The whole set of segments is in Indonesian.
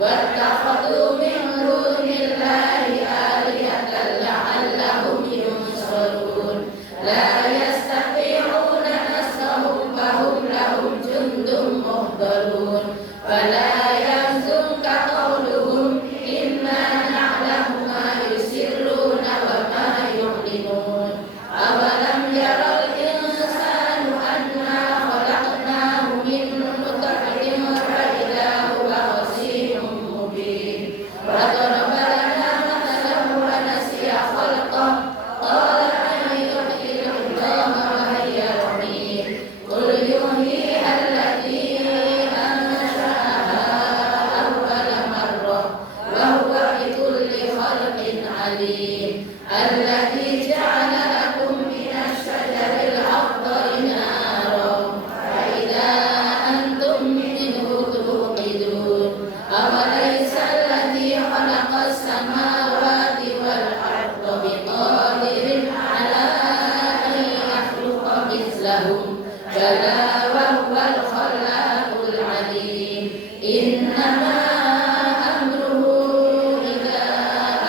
واتخذوا من دون الله آلهة لعلهم ينصرون لا يستطيعون نصرهم وهم لهم جند محضرون فلا يحزنك قولهم إنا نعلم ما يسرون وما يعلنون أولم يرى الإنسان أنا خلقناه من نطفة فإذا هو خصيم مبين وضرب لنا مثلا ونسي خلقه قال من يحيي العظام وهي رميم قل يحييها التي أنشأها أول مرة وهو بكل خلق عليم الذي جعل لكم من الشجر الأخضر نارا فإذا أنتم منه توقدون أوليس الذي خلق السماوات والأرض بقادر على أن يخلق مثلهم بلى وهو الخلاق العليم إنما أمره إذا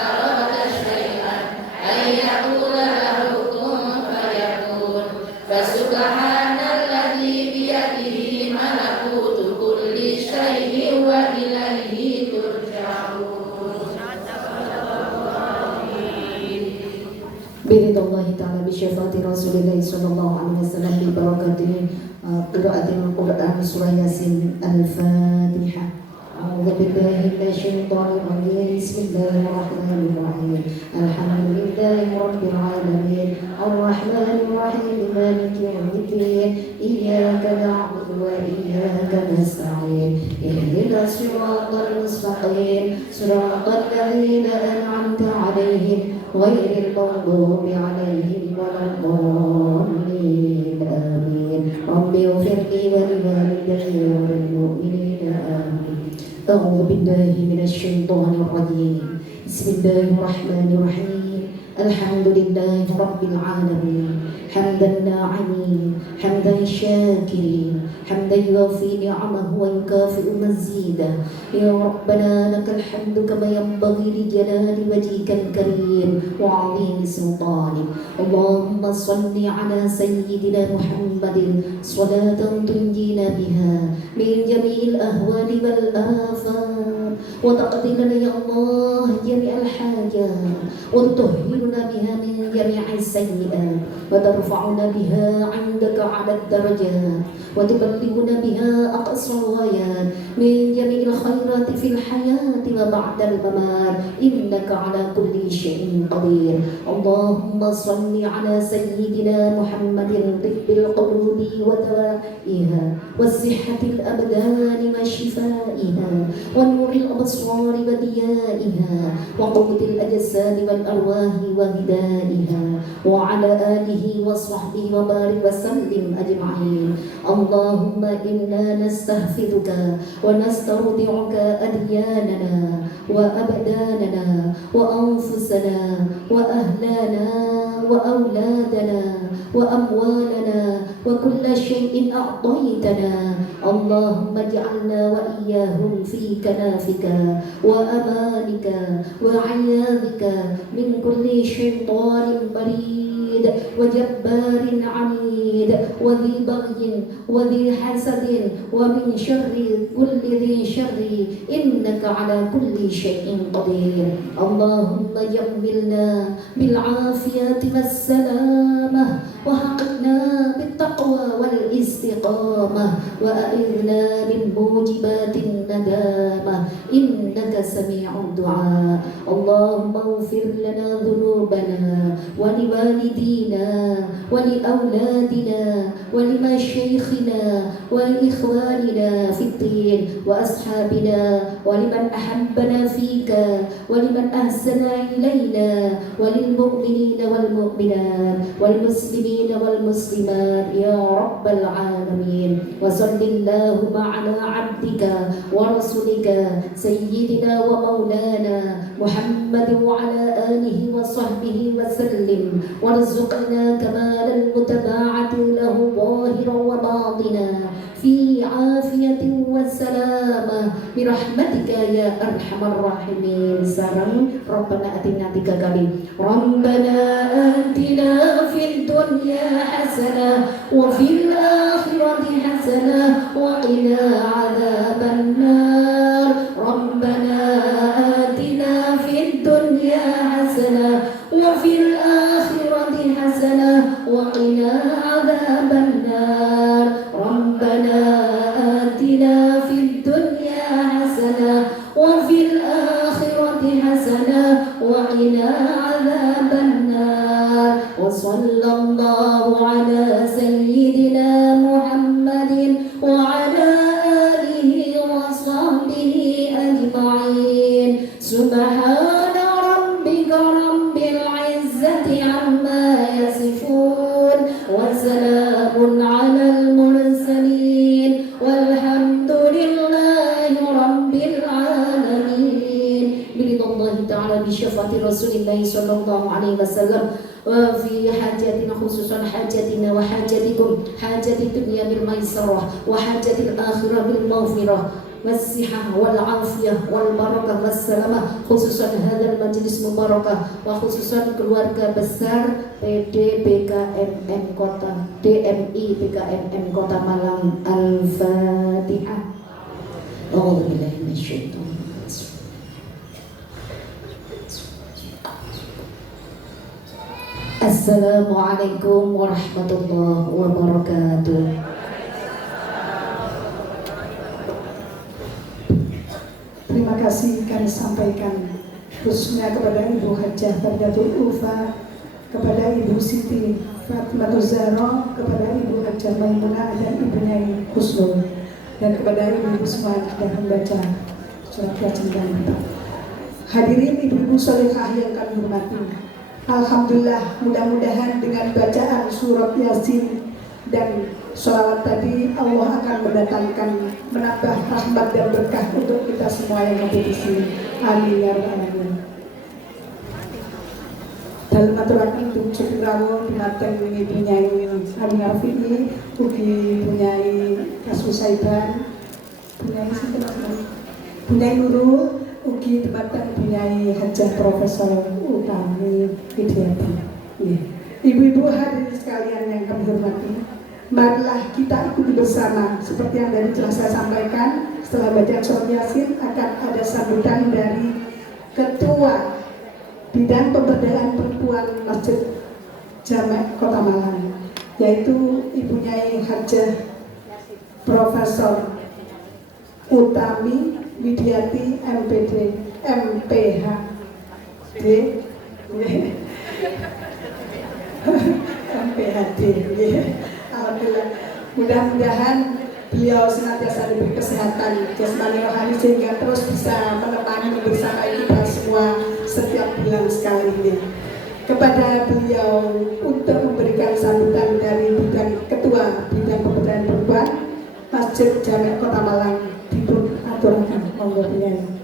أراد شيئا أن يقول له كن فيكون فسبحان الذي بيده ملكوت كل شيء وإليه ترجعون. برضا الله تعالى بشفاعة رسول الله صلى الله عليه وسلم ببركة قراءة القرآن سورة ياسين الفاتحة. أعوذ بالله من الشيطان الرجيم بسم الله الرحمن الرحيم الحمد لله رب العالمين الرحمن الرحيم مالك يوم الدين إياك نعبد وإياك نستعين اهدنا الصراط المستقيم صراط الذين أنعمت عليهم غير المغضوب عليهم ولا الضالين آمين رب اغفر لي ولوالدي وللمؤمنين آمين. أعوذ بالله من الشيطان الرجيم بسم الله الرحمن الرحيم الحمد لله رب العالمين حمدا ناعمين حمدا شاكرين حمدا يوفي نعمه ويكافئ مزيدا يا ربنا لك الحمد كما ينبغي لجلال وجهك الكريم وعظيم سلطانك اللهم صل على سيدنا محمد صلاة تنجينا بها من جميع الأهوال والآفات وتقضي لنا يا الله جميع الحاجات وتطهرنا بها من جميع السيئات وترفعنا بها عندك على الدرجات وتبلغنا بها أقصى الغايات من جميع الخيرات في الحياة وبعد الممات إنك على كل شيء قدير اللهم صل على سيدنا محمد طب القلوب ودوائها والصحة الأبدان وشفائها ونور الأبصار وضيائها وقوة الأجساد والأرواح وهدائها وعلى آله وصحبه وبارك وسلم أجمعين. اللهم إنا نستغفرك ونستودعك أدياننا وأبداننا وأنفسنا وأهلنا وأولادنا وأموالنا وكل شيء أعطيتنا اللهم اجعلنا وإياهم في كنافك وأمانك وعياذك من كل شيطان بريد وجبار عنيد وذي بغي وذي حسد ومن شر كل ذي شر إنك على كل شيء قدير. اللهم جملنا بالعافية والسلامة وحقنا بالتقوى والاستقامة وأعذنا من موجبات الندامة إنك سميع الدعاء. اللهم اغفر لنا ذنوبنا ولوالدينا ولأولادنا ولمشايخنا ولإخواننا في الدين وأصحابنا ولمن أحبنا فيك ولمن أحسن إلينا وللمؤمنين والمؤمنات والمسلمين والمسلمات يا رب العالمين. وصل اللهم على عبدك ورسولك سيدنا ومولانا محمد وعلى آله وصحبه وسلم وارزقنا كمال المتباعة له ظاهرا وباطنا في عافية وسلامة برحمتك يا أرحم الراحمين. Sekarang Rabbana atina 3 kali. Rabbana atina fid dunya hasanah wa fil akhirati hasanah wa qina adzaban nar. Rabbana atina fid dunya hasanah wa fil akhirati hasanah wa qina adzaban nar. Rabbana atina fid dunya hasanah wa fil akhirati hasanah wa qina adzaban nar. Wa sallallahu ala sayyidina Muhammadin wa ala alihi wa sahbihi ajma'in. Subhana rabbika rabbil izzati amma yasifun wa salamun alal mursalin walhamdulillahi rabbil alamin. Biridwallahi ta'ala bi syafaati Rasulillahi sallallahu alaihi wasallam wa fi hajatina khususan hajatina wa hajatikum hajati dunya bil maisarah wa hajatil akhirah bil maghfirah والصحة والعافية والبركة والسلامة khususan hadal majlis mubarakah wa khususan keluarga besar PD BKMM Kota DMI BKMM Kota Malang. Al-Fatihah. A'udzubillahi minasyaitonir rajim. Assalamualaikum warahmatullahi wabarakatuh. Terima kasih kami sampaikan khususnya kepada Ibu Hajah Fardatul Ulfa, kepada Ibu Siti Fatimah Zahra, kepada Ibu Hajah Maimunah dan Ibu Nyai Husnul, dan kepada ibu-ibu semua yang sudah membaca surat Yasin dan Kitab. Hadirin ibu-ibu salihah yang kami hormati, alhamdulillah, mudah-mudahan dengan bacaan surat Yasin dan sholawat tadi Allah akan mendatangkan menambah rahmat dan berkah untuk kita semua yang ada di sini. Amin ya rabbal alamin. Dalam aturan itu cukup rawuh binatang ini punyai Amin Arfi'i, ugi punyai Kasus Saiban, punyai Nurul, ugi binatang punyai Hajah Profesor Utami Widyati. Ibu-ibu hadirin sekalian yang kami hormati, marilah kita ikuti bersama seperti yang tadi telah saya sampaikan. Setelah bacaan surat Yasin akan ada sambutan dari Ketua Bidang Pemberdayaan Perempuan Masjid Jamek Kota Malang, yaitu Ibu Nyai Hajah Profesor Utami Widyati MPD MPHD MPHD. Alhamdulillah, mudah-mudahan beliau senantiasa diberi kesehatan jasmani rohani sehingga terus bisa menemani bersama kita semua setiap bulan sekali. Kepada beliau untuk memberikan sambutan dari Ketua Bidang Pemberdayaan Perempuan Masjid Jamek Kota Malang dipun aturaken. Monggo beliau.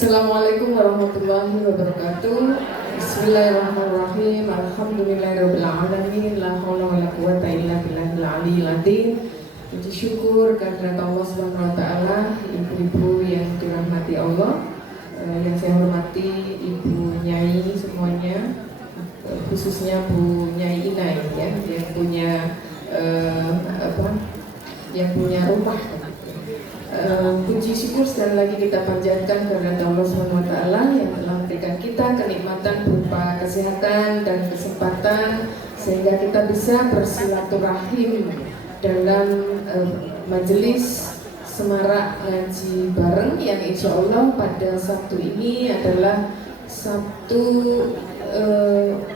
Assalamualaikum warahmatullahi wabarakatuh. Bismillahirrahmanirrahim. Alhamdulillahirabbil alamin. La haula wala quwata illa billahil aliyyil azim. Puji syukur kehadirat Allah Subhanahu wa taala, ibu-ibu yang dirahmati Allah, yang saya hormati Ibu Nyai semuanya, khususnya Bu Nyai Inai ya, yang punya yang punya rumah. Puji syukur sekali lagi kita panjatkan kepada Allah SWT yang telah memberikan kita kenikmatan berupa kesehatan dan kesempatan sehingga kita bisa bersilaturahim dalam majelis semarak ngaji bareng yang insya Allah pada Sabtu ini adalah Sabtu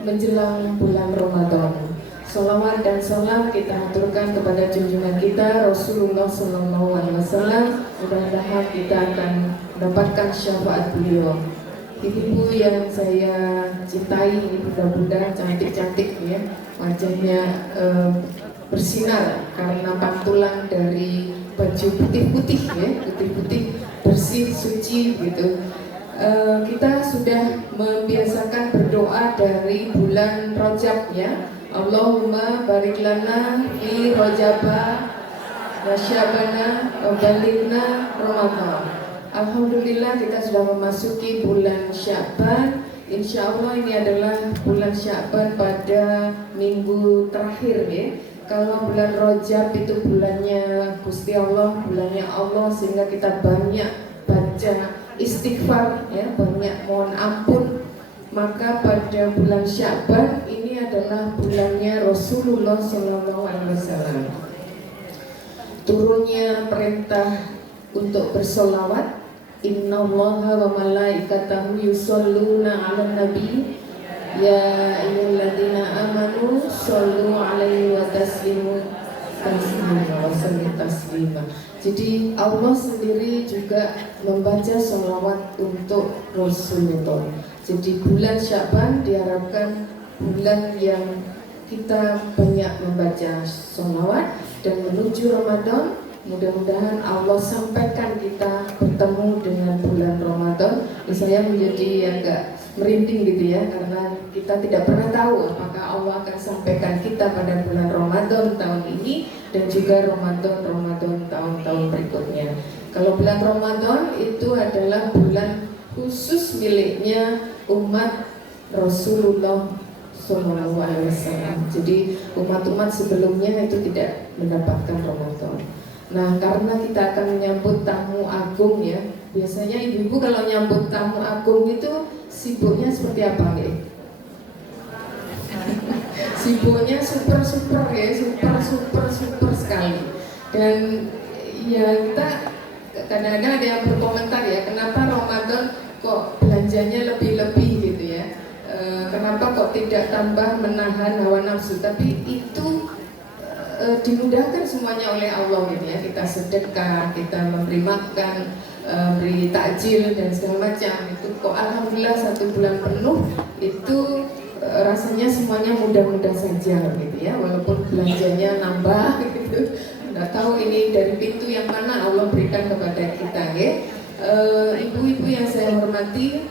menjelang bulan Ramadan. Salawat dan salam kita haturkan kepada junjungan kita Rasulullah SAW. Mudah-mudahan kita akan mendapatkan syafaat beliau. Ibu-ibu yang saya cintai, ini bunda-bunda cantik-cantik ya, wajahnya bersinar karena pantulan dari baju putih-putih ya, putih-putih bersih, suci gitu. Kita sudah membiasakan berdoa dari bulan Rajab ya. Allahumma barik lana fi Rajaba wa Sya'bana wa balighna Ramadan. Alhamdulillah kita sudah memasuki bulan Sya'ban. Insya Allah ini adalah bulan Sya'ban pada minggu terakhir ya. Kalau bulan Rajab itu bulannya Gusti Allah, bulannya Allah, sehingga kita banyak baca istighfar ya, banyak mohon ampun. Maka pada bulan Sya'ban ini adalah bulannya Rasulullah SAW. Turunnya perintah untuk bersolawat, innallaha wa malaikatahu yusholluna 'alan nabi ya ayyuhalladzina amanu shollu 'alaihi wa taslimu taslima. Jadi Allah sendiri juga membaca sholawat untuk Rasulullah. Jadi bulan Sya'ban diharapkan bulan yang kita banyak membaca sholawat, dan menuju Ramadan mudah-mudahan Allah sampaikan kita bertemu dengan bulan Ramadan. Saya menjadi agak merinding gitu ya, karena kita tidak pernah tahu apakah Allah akan sampaikan kita pada bulan Ramadan tahun ini dan juga Ramadan tahun-tahun berikutnya. Kalau bulan Ramadan itu adalah bulan khusus miliknya umat Rasulullah SAW. Jadi umat-umat sebelumnya itu tidak mendapatkan Ramadan. Nah, karena kita akan menyambut tamu agung ya. Biasanya ibu-ibu kalau nyambut tamu agung itu sibuknya seperti apa nih? Sibuknya super ya, super sekali. Dan ya kita kadang-kadang ada yang berkomentar ya, kenapa Ramadan kok belanjanya lebih-lebih gitu ya. Kenapa kok tidak tambah menahan hawa nafsu? Tapi itu dimudahkan semuanya oleh Allah gitu ya. Kita sedekah, kita memberi makan, beri takjil dan segala macam. Itu kok alhamdulillah 1 bulan penuh itu rasanya semuanya mudah-mudah saja gitu ya. Walaupun belanjanya nambah gitu. Nggak tahu ini dari pintu yang mana Allah berikan kepada kita ya. Ibu-ibu yang saya hormati,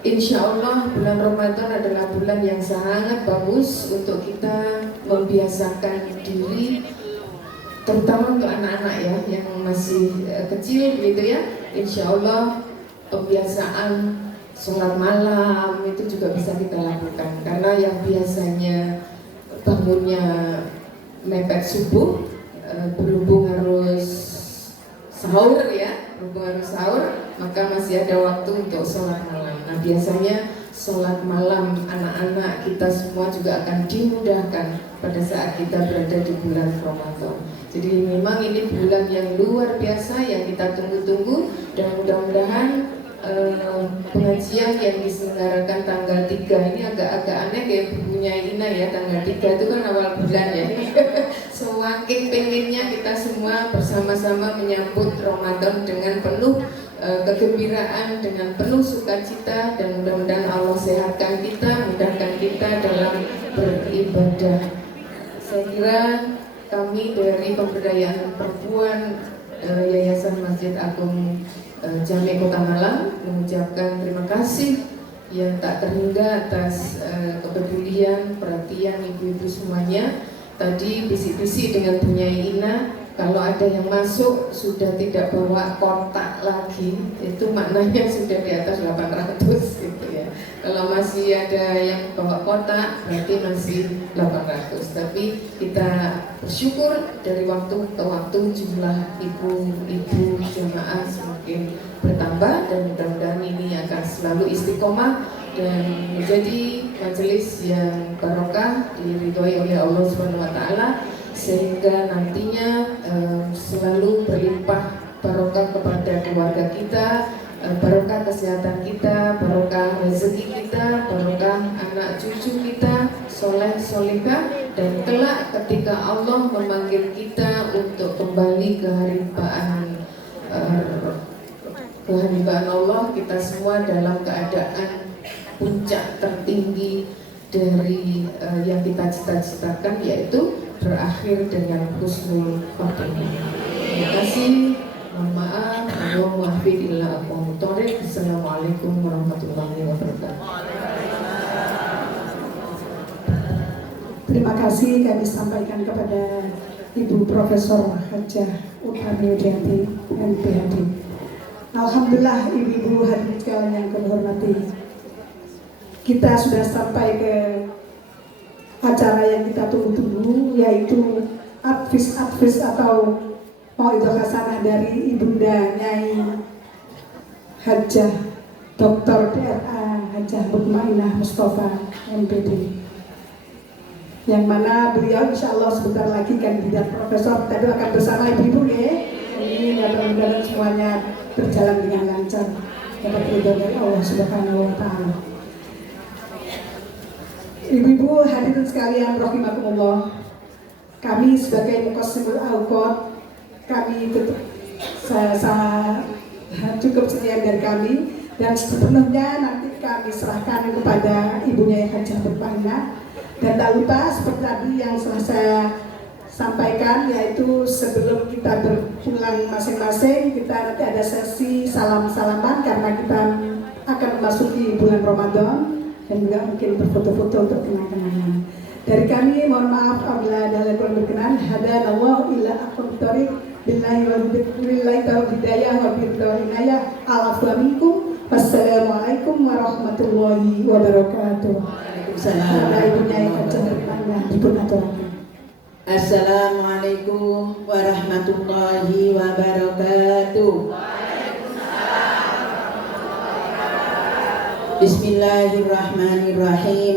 insya Allah bulan Ramadan adalah bulan yang sangat bagus untuk kita membiasakan diri, terutama untuk anak-anak ya yang masih kecil gitu ya. Insya Allah pembiasaan sholat malam itu juga bisa kita lakukan, karena yang biasanya bangunnya mepet subuh, berhubung harus sahur ya, maka masih ada waktu untuk sholat malam. Nah, biasanya sholat malam anak-anak kita semua juga akan dimudahkan pada saat kita berada di bulan Ramadan. Jadi memang ini bulan yang luar biasa yang kita tunggu-tunggu, dan mudah-mudahan pengajian yang diselenggarakan tanggal 3 ini agak aneh kayak bukunya Ina ya, tanggal 3 itu kan awal bulan ya. Semakin pengennya kita semua bersama-sama menyambut Ramadan dengan penuh kegembiraan, dengan penuh sukacita, dan mudah-mudahan Allah sehatkan kita, mudahkan kita dalam beribadah. Saya kira kami dari Pemberdayaan Perempuan Yayasan Masjid Agung Jami Kota Malang mengucapkan terima kasih yang tak terhingga atas kepedulian, perhatian ibu-ibu semuanya. Tadi bisik-bisik dengan Bunyai Ina, kalau ada yang masuk sudah tidak bawa kotak lagi, itu maknanya sudah di atas 800 gitu ya. Kalau masih ada yang bawa kotak berarti masih 800. Tapi kita bersyukur dari waktu ke waktu jumlah ibu-ibu jamaah semakin bertambah, dan mudah-mudahan ini akan selalu istiqomah dan menjadi majelis yang barokah, diridhoi oleh Allah SWT, sehingga nantinya selalu berlimpah barokah kepada keluarga kita, barokah kesehatan kita, barokah rezeki kita, barokah anak cucu kita, soleh solehah, dan kelak ketika Allah memanggil kita untuk kembali ke haribaan Allah, kita semua dalam keadaan puncak tertinggi dari yang kita cita-citakan, yaitu berakhir dengan husnul khotimah. Terima kasih. Mohon maaf. Assalamualaikum warahmatullahi wabarakatuh. Terima kasih kami sampaikan kepada Ibu Profesor Hajah Utami Widianti MPhD. Alhamdulillah ibu-ibu hadirin sekalian yang kami hormati, kita sudah sampai ke acara yang kita tunggu-tunggu, yaitu advis atau mauidhah hasanah dari Ibunda Nyai Hajah Dr. DRA Hajah Mutmainah Mustafa MPD, yang mana beliau insya Allah sebentar lagi kandidat profesor. Tadi akan bersama ibu-ibu ya. Ini mudah-mudahan semuanya berjalan dengan lancar, dapat ridho dari Allah Subhanahu wa Ta'ala. Ibu-ibu hadirin sekalian rahimakumullah, kami sebagai Muqassimul Awqat, kami cukup sekian dari kami, dan sepenuhnya nanti kami serahkan kepada ibunya Hajah Mutmainah. Dan tak lupa seperti tadi yang telah saya sampaikan, yaitu sebelum kita berpulang masing-masing, kita nanti ada sesi salam-salaman karena kita akan memasuki bulan Ramadan, dan juga mungkin berfoto-foto untuk kenang-kenangan. Dari kami mohon maaf apabila ada kurang berkenan. Hadanallahu ila aqwamit thoriq billahi wal billahi taufiq hidayah wa billahi inayah. Al-afwa minkum. Wassalamualaikum warahmatullahi wabarakatuh. Assalamualaikum warahmatullahi wabarakatuh. Bismillahirrahmanirrahim.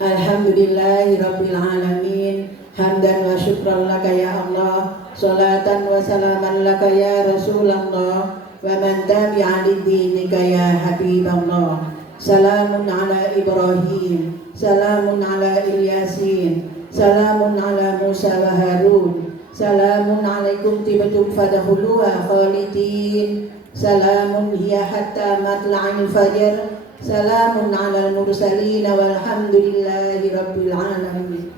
Alhamdulillahirabbil alamin. Hamdan wa syukran laka ya Allah. Salatan wa salaman laka ya Rasulullah. Wa man tabi'a lidinika ya Habiballah. Salamun ala Ibrahim, salamun ala Ilyasin, salamun ala Musa wa Harun, salamun alaikum tibatum fadkhuluha khalidin, salamun hiya hatta matla'il fajr, salamun ala al-mursalin walhamdulillahi rabbil alamin.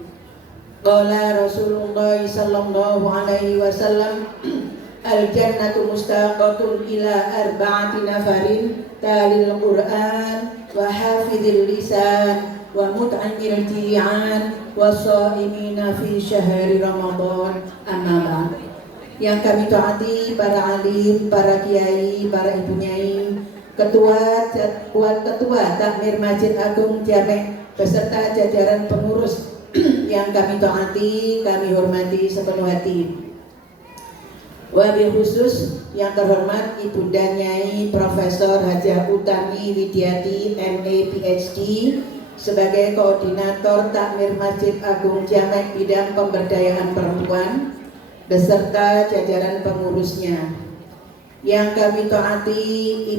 Qala Rasulullah sallallahu alaihi wasallam, al-jannatu mustaqatun ila arba'ati nafarin talil Qur'an wa hafidhil lisan wa mut'anil ji'an wa sha'imina fi syahri Ramadan. Amma ba'd. Yang kami taati para alim, para kiai, para ibu nyai, ketua Takmir Masjid Agung Jamek beserta jajaran pengurus yang kami taati, kami hormati sepenuh hati. Wabil khusus yang terhormat Ibunda Nyai Profesor Hajah Utami Widianti MA PhD sebagai Koordinator Takmir Masjid Agung Jamek bidang pemberdayaan perempuan beserta jajaran pengurusnya. Yang kami taati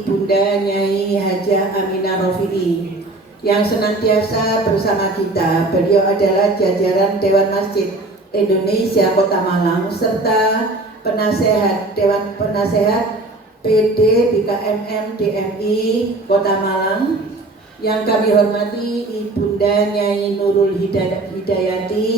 Ibunda Nyai Hajah Aminah Rofidi yang senantiasa bersama kita. Beliau adalah jajaran Dewan Masjid Indonesia Kota Malang serta penasehat Dewan Penasehat PD BKMM DMI Kota Malang. Yang kami hormati Ibunda Nyai Nurul Hidayati,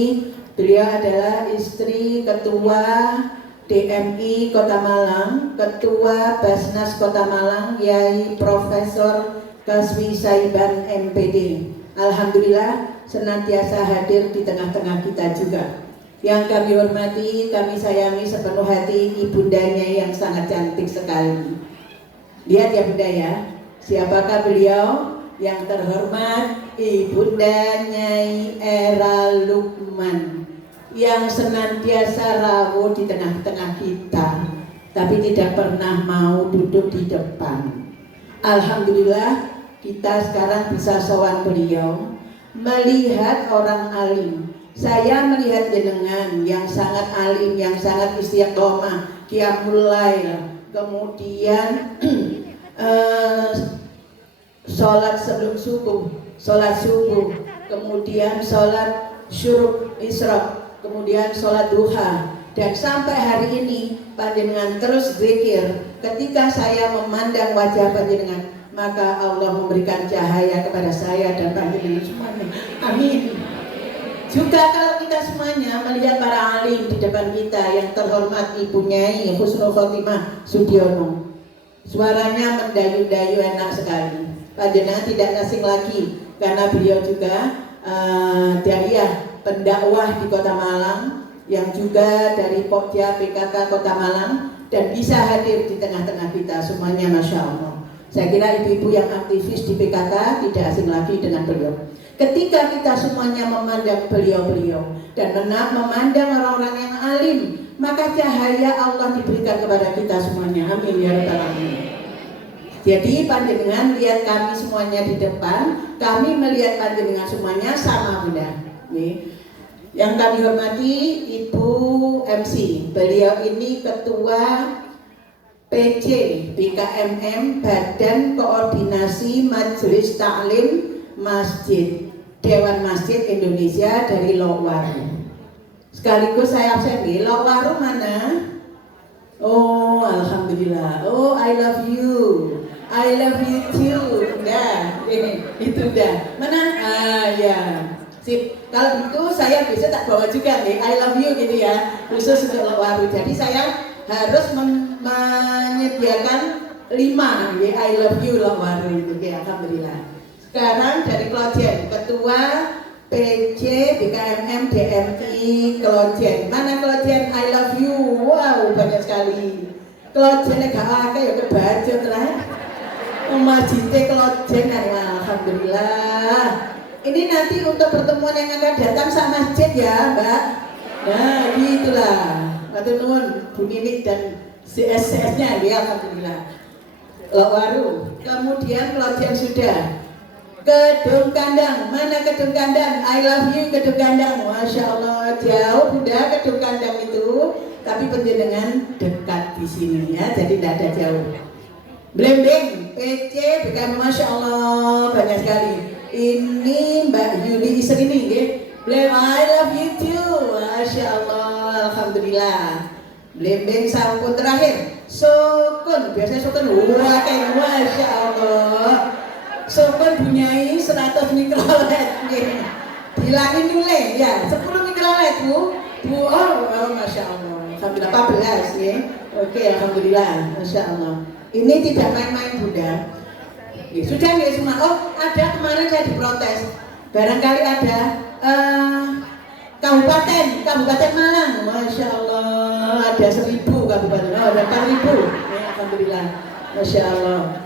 beliau adalah istri Ketua DMI Kota Malang, Ketua Basnas Kota Malang, Yai Profesor Kaswi Saiban MPD. Alhamdulillah senantiasa hadir di tengah-tengah kita juga. Yang kami hormati, kami sayangi sepenuh hati ibundanya yang sangat cantik sekali. Lihat ya bunda ya, siapakah beliau? Yang terhormat Ibunda Nyai Era Lukman, yang senantiasa rawuh di tengah-tengah kita, tapi tidak pernah mau duduk di depan. Alhamdulillah kita sekarang bisa sowan beliau, melihat orang alim. Saya melihat jenengan yang sangat alim, yang sangat istiqomah, qiyamul lail, kemudian sholat sebelum subuh, kemudian sholat syuruk isyraq, kemudian sholat duha, dan sampai hari ini panjenengan terus zikir. Ketika saya memandang wajah panjenengan, maka Allah memberikan cahaya kepada saya dan panjenengan semuanya. Amin. Juga kalau kita semuanya melihat para alim di depan kita yang terhormat Ibu Nyai Husnul Khotimah Sudiono, suaranya mendayu-dayu enak sekali. Panjenengan tidak asing lagi karena beliau juga da'iyah pendakwah di Kota Malang yang juga dari Pokja PKK Kota Malang dan bisa hadir di tengah-tengah kita semuanya, Masya Allah. Saya kira ibu-ibu yang aktivis di PKK tidak asing lagi dengan beliau. Ketika kita semuanya memandang beliau-beliau dan memandang orang-orang yang alim, maka cahaya Allah diberikan kepada kita semuanya. Amin ya rabbal alamin. Jadi panjenengan lihat kami semuanya di depan, kami melihat panjenengan semuanya sama Bunda. Yang kami hormati Ibu MC, beliau ini Ketua PC BKMM Badan Koordinasi Majelis Taklim Masjid Dewan Masjid Indonesia dari Lokwaru. Sekaligus saya absen nih, Lokwaru mana? Oh, alhamdulillah. Oh, I love you. I love you too. Udah, itu udah. Mana? Ah, ya. Sip. Kalau gitu saya bisa tak bawa juga nih, I love you gitu ya, khusus untuk Lokwaru. Jadi saya harus menyediakan 5 ya, I love you Lokwaru itu ya, alhamdulillah. Sekarang dari Klojen, Ketua PJ BKMM DMI Klojen. Mana Klojen? I love you. Wow, banyak sekali. Klojen gak akeh ya kebacut lah. Masjidnya Klojen, alhamdulillah. Ini nanti untuk pertemuan yang akan datang sama masjid ya, Mbak. Nah, gitulah. Matur nuwun Bu Ninik dan CSCS-nya ya, alhamdulillah. Lokwaru. Kemudian Klojen sudah. Kedung Kandang, mana Kedung Kandang? I love you Kedung Kandang. Masya Allah, jauh Bunda Kedung Kandang itu, tapi penjenengan dekat di sini ya, jadi tidak ada jauh. Blembing, PC, BKM, Masya Allah, banyak sekali. Ini Mbak Yuli istri ini, ya. Blem, I love you too. Masya Allah, alhamdulillah. Blembing sampun terakhir, Sukun, biasanya Sukun, wah kayak Masya Allah. Sokon punyai 100 mikrolet, bilangin dulu ya, 10 mikrolet Bu, oh Masya Allah, alhamdulillah 14 ya, oke alhamdulillah, Masya Allah. Ini tidak main-main Bunda. Sudah nggak semua? Oh ada kemarin saya diprotes, barangkali ada Kabupaten Malang, Masya Allah, ada 1000 kabupaten, oh ada 4000, ya, alhamdulillah, Masya Allah.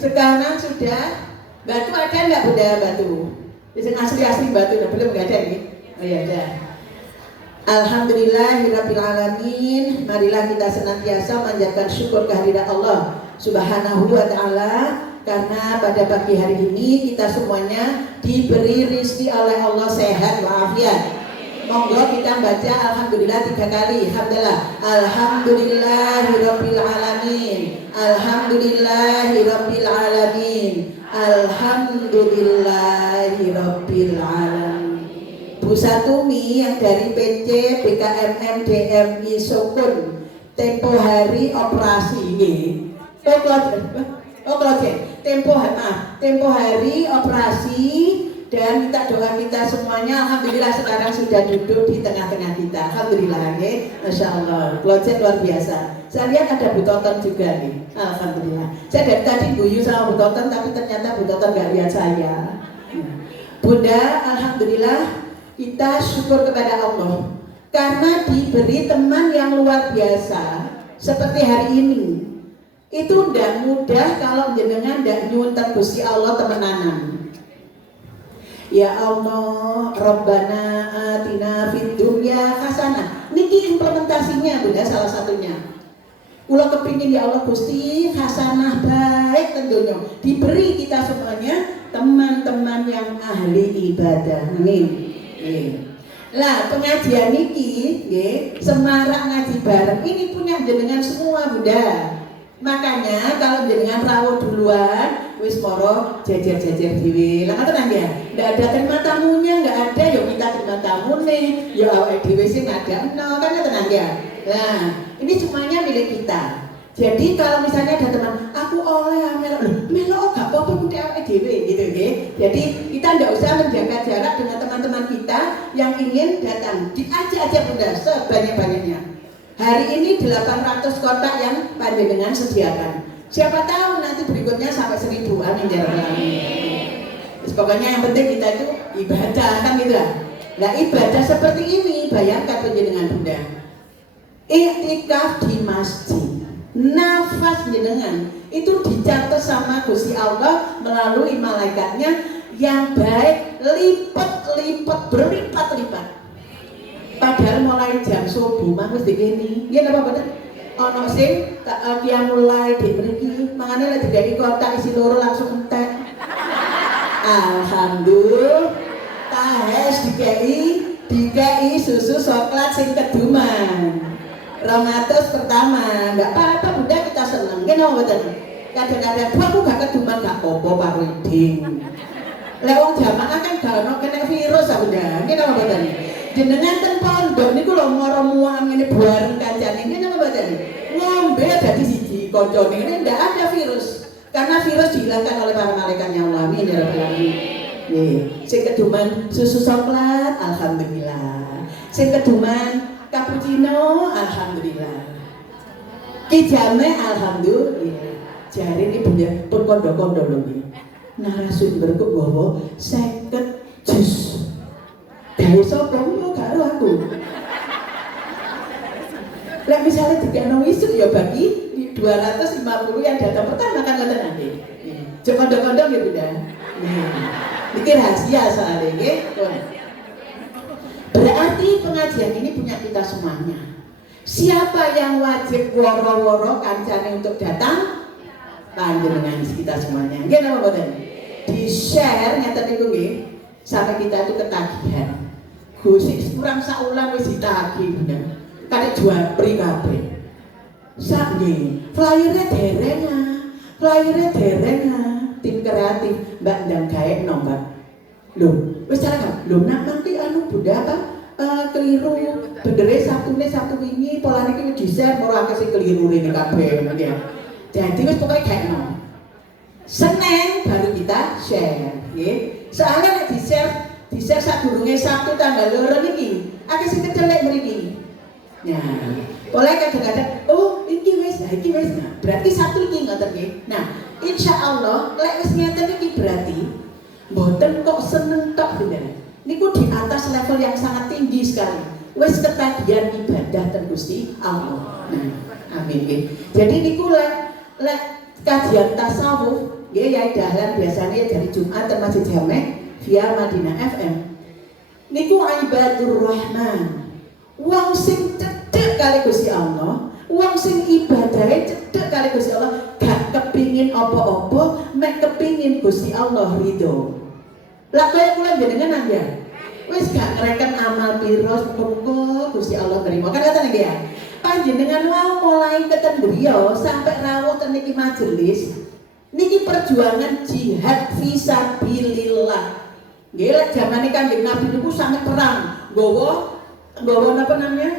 Sekarang sudah batu ada nggak Bunda batu? Asli batu, belum nggak ada nih? Oh ya ada. Alhamdulillahirabbil alamin. Marilah kita senantiasa manjatkan syukur kehadirat Allah Subhanahu wa taala karena pada pagi hari ini kita semuanya diberi rizki oleh Allah sehat walafiat. Monggo kita baca alhamdulillah 3 kali. Alhamdulillahirabbil alamin. Alhamdulillahirabbil alamin. Alhamdulillahirabbil alamin. Bu Satumi yang dari PC BKMM DMI Sukun tempo hari operasi ini. Tempo hari operasi dan minta doa kita semuanya. Alhamdulillah sekarang sudah duduk di tengah-tengah kita. Alhamdulillah, ya. Masya Allah, Klojen luar biasa. Saya lihat ada Bu Toton juga nih. Alhamdulillah. Saya dari tadi guyu sama Bu Toton, tapi ternyata Bu Toton gak lihat saya. Bunda, alhamdulillah kita syukur kepada Allah karena diberi teman yang luar biasa seperti hari ini. Itu ndak mudah kalau jenengan ndak nyuwun Gusti Allah temenanan. Ya Allah, Rabbana atina fid dunya hasanah. Niki implementasinya Bunda salah satunya. Kula kepingin ya Allah Gusti hasanah baik tentunya diberi kita semuanya teman-teman yang ahli ibadah. Amin. Lah pengajian niki semarak ngaji bareng ini punya jenengan semua Bunda. Makanya kalau jenengan rawuh duluan wis moro jejer-jejer dhewe. Lah ngoten ya. Ndak ada terima tamunya, ndak ada ya kita terima tamune, ya awake dhewe sing ngadakno kan ngoten ya. Nah, ini semuanya milik kita. Jadi kalau misalnya ada teman, aku oleh melok gak apa-apa kudu awake dhewe gitu Oke, jadi kita tidak usah menjaga jarak dengan teman-teman kita yang ingin datang. Diajak aja Bunda sebanyak-banyaknya. Hari ini 800 kotak yang panjenengan sediakan. Siapa tahu nanti berikutnya sampai 1000. Amin ya rabbal alamin. Pokoknya yang penting kita itu ibadah kan gitu lah. Nah ibadah seperti ini bayangkan panjenengan Bunda. Iktikaf di masjid, nafas jenengan itu dicatat sama Gusti Allah melalui malaikatnya yang baik lipat-lipat berlipat-lipat. Padahal mulai jam subuh mah wis dikene. Nggih napa mboten? Ana sing mulai di mriki, mangane lek digawe kotak isi loro langsung entek. Alhamdulillah tahes dikai susu coklat sing keduman. Ramatus pertama, nggak apa-apa Bunda kita seneng, kenapa betul? Kadang-kadang aku gak keduman gak apa-apa Pak Widing. Lewong jamaah kan gak ono kena virus ah Bunda, kenapa betul? Jenengan ten pondok niku lho mara muam ngene bareng kancane, kenapa betul? Ngombe dadi siji kancane ini ndak ada virus. Karena virus dihilangkan oleh para malaikatnya Allah. Amin ya rabbal alamin. Nih, sing keduman susu coklat, alhamdulillah. Sing keduman cappuccino, alhamdulillah. Kijame, alhamdulillah. Jari ini Bunda pun kondo-kondo lho nggih. Narasumber kok bawa 50 jus. Gawe sapa yo karo aku. Lah misalnya dikene wisuk ya bagi 250 yang datang pertama kan ngoten nanti. Coba kondo-kondo ya Bunda. Ini rahasia soalnya nggih. Berarti pengajian ini punya kita semuanya. Siapa yang wajib woro-woro kancane untuk datang? Panjenengan kita semuanya. Nggih napa mboten? Di-share nyata niku nggih sampai kita itu ketagihan. Gusti kurang saulan wis ditagih Bunda. Karek jual pri kabeh. Sak nggih, flyer-e dereng tim kreatif Mbak ndang gawe nombak. Loh, wis cara kan? Loh nak nanti anu Bunda apa? Keliru bendere satu wingi pola niki di-share ora akeh sing keliru rene kabeh ya. Jadi wis pokoke gaekno. Senin baru kita share, nggih. Soalnya nek di-share sadurunge Sabtu tanggal 2 niki, akeh sing kecelek mriki. Nah, oleh kadang-kadang oh iki wis, nah, berarti Sabtu iki ngoten nggih. Nah, insyaallah lek wis ngeten iki berarti mboten kok seneng tok bener. Niku di atas level yang sangat tinggi sekali. Wis ketagihan ibadah ten Gusti Allah. Nah, amin nggih. Jadi niku lek kajian tasawuf nggih ya dalan biasanya dari Jumat ten Masjid Jamek via Madinah FM. Niku ibadur rahman. Wong sing cedhek kali Gusti Allah, wong sing ibadahe cedhek kali Gusti Allah, gak kepingin apa-apa, mek kepingin Gusti Allah ridho. Lah kaya kula jenengan ya. Wis gak ngereken amal piro muga Gusti Allah terima. Kan ngoten nggih ya. Panjenengan wau mulai keten griya sampai rawuh ten niki majelis. Niki perjuangan jihad fisabilillah. Nggih lek jamane Kanjeng Nabi niku sangat perang, nggawa apa namanya?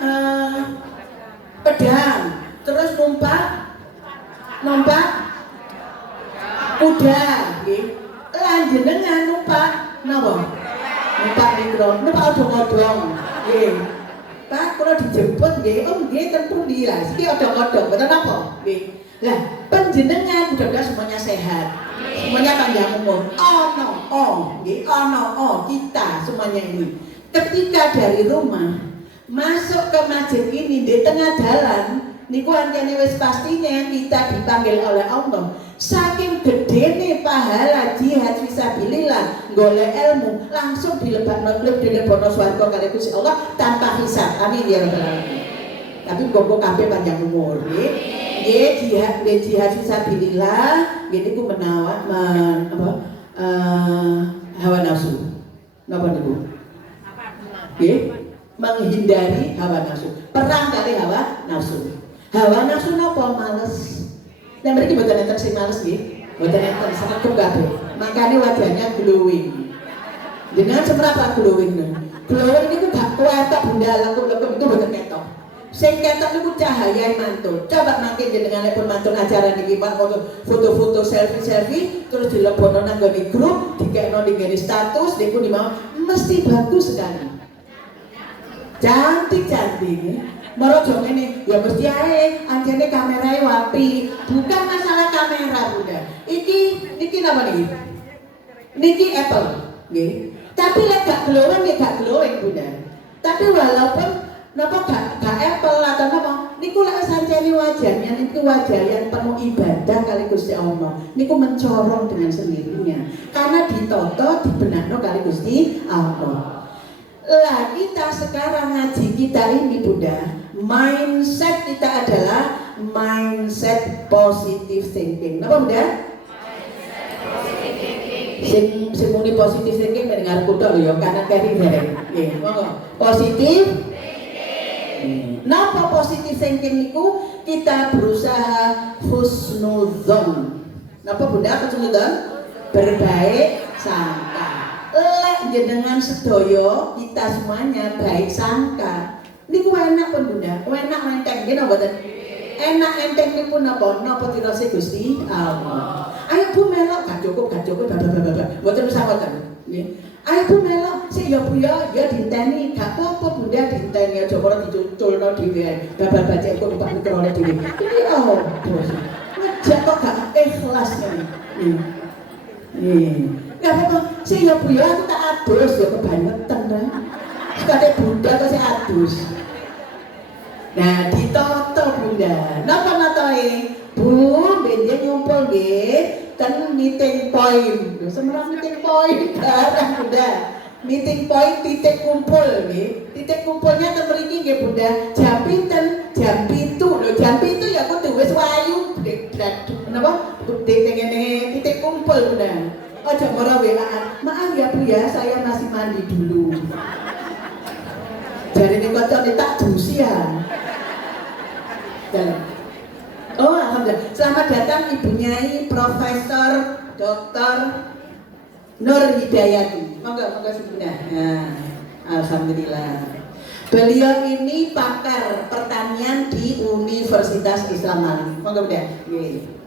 Pedang. Terus numpak kuda nggih. Lan jenengan numpak napa? Numpak mikro, numpak odong-odong. Nggih. Pak kula dijemput nggih, oh nggih ten pundi lah. Iki odong-odong, mboten napa? Nggih. Lah, panjenengan mudah-mudahan semuanya sehat. Semuanya panjang umur. Nggih, kita semuanya ini. Ketika dari rumah masuk ke masjid ini di tengah jalan niku antene wis pastinya kita dipanggil oleh Allah. Saking gedene pahala jihad fisabilillah golek ilmu langsung dilebakno swarga kali Gusti Allah tanpa hisab. Amin ya rabbal alamin. Tapi kok kabeh panjang umur nggih. Nggih jihad fisabilillah nggih niku menawa hawa nafsu. Napa niku? Nggih, menghindari hawa nafsu. Perang kali hawa nafsu. Hawa nafsu napa? Males. Lah mriki mboten enten sing males nggih. Mboten enten sakekum kabeh. Makane wajahnya glowing. Jenengan seberapa glowing? Glowing niku gak kuat Bunda lekuk-lekuk itu mboten ketok. Sing ketok niku cahaya mantul. Coba mangke jenengan pun mantul acara niki Pak foto-foto selfie terus dilebono nang nggone grup, dikekno ning ngene status niku di mau mesti bagus sekali. Cantik-cantik. Merojo ngene, ya mesti ae anjene kamerae wapi. Bukan masalah kamera, Bunda. Iki napa niki? Niki Apple, nggih. Tapi lek gak glowing, Bunda. Tapi walaupun napa gak Apple atau napa niku lek sancene wajahnya niku wajah yang penuh ibadah kali Gusti Allah niku mencorong dengan sendirinya karena ditoto dibenakno kali Gusti Allah. Lah kita sekarang ngaji kita ini Bunda, mindset kita adalah mindset positive thinking. Napa Bunda? Sing muni positive thinking mendengar kutok lho ya kanan kiri bareng. Nggih, monggo. Positif napa positive thinking niku kita berusaha husnudzon. Napa Bunda husnudzon? Berbaik sangka. Lek jenengan sedaya kita semuanya baik sangka. Niku enak pun Bunda, enak enteng nggih napa mboten? Enak enteng niku napa? Napa tirase Gusti Allah. Ayo Bu melok gak cukup babak. Mboten usah ngoten. Nggih. Ayo Bu melok sik ya Bu ya dinteni gak apa-apa Bunda dinteni aja ora diculno dhewe. Babak bacek kok numpak mikrone dhewe. Iki oh bos. Ngejak kok gak ikhlas ngene. Gak apa-apa sik ya Bu ya aku tak adus ya kebangetan ta. Sekate Bunda kok sik adus. Nah ditoto Bunda. Napa natoe? Bu benjen nyumpul nggih. Kan meeting point, semerang meeting point barang Bunda. Meeting point titik kumpul nih. Titik kumpulnya teng mriki nggih Bunda. Jam pinten? Jam 7 lho. Jam 7 ya kudu wis wayu. Napa? Ngene titik kumpul Bunda. Aja ora WA-an. Maaf ya Bu ya, saya masih mandi dulu. Jarine kancane tak dusi ya. Oh alhamdulillah. Selamat datang Ibu Nyai Profesor Dr. Nur Hidayati. Monggo sebentar. Nah, alhamdulillah. Beliau ini pakar pertanian di Universitas Islam Malang. Monggo Bunda. Nggih.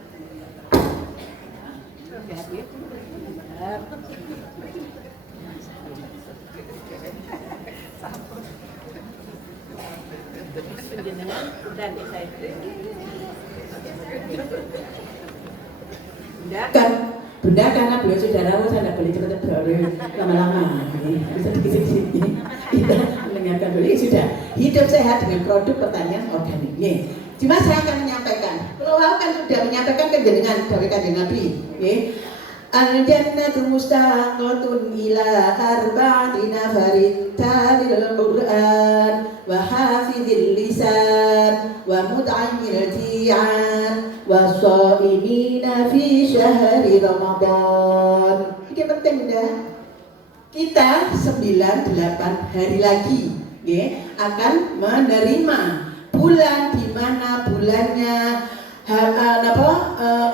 Bunda karena beliau saudaramu saya tidak boleh cepat lama-lama bisa dikit-dikit kita mendengarkan dulu sudah hidup sehat dengan produk pertanian organik. Cuma saya akan menyampaikan, kalau aku kan sudah menyampaikan ke jenengan dari Kanjeng Nabi. Al-jannatu mustaqatun ila arba'ati nafarin talil Qur'an wa hafizil lisan wa mut'amil ti'an wa sha'imina fi syahri Ramadan. Ini penting Bunda. Kita 9-8 hari lagi akan menerima bulan di mana bulannya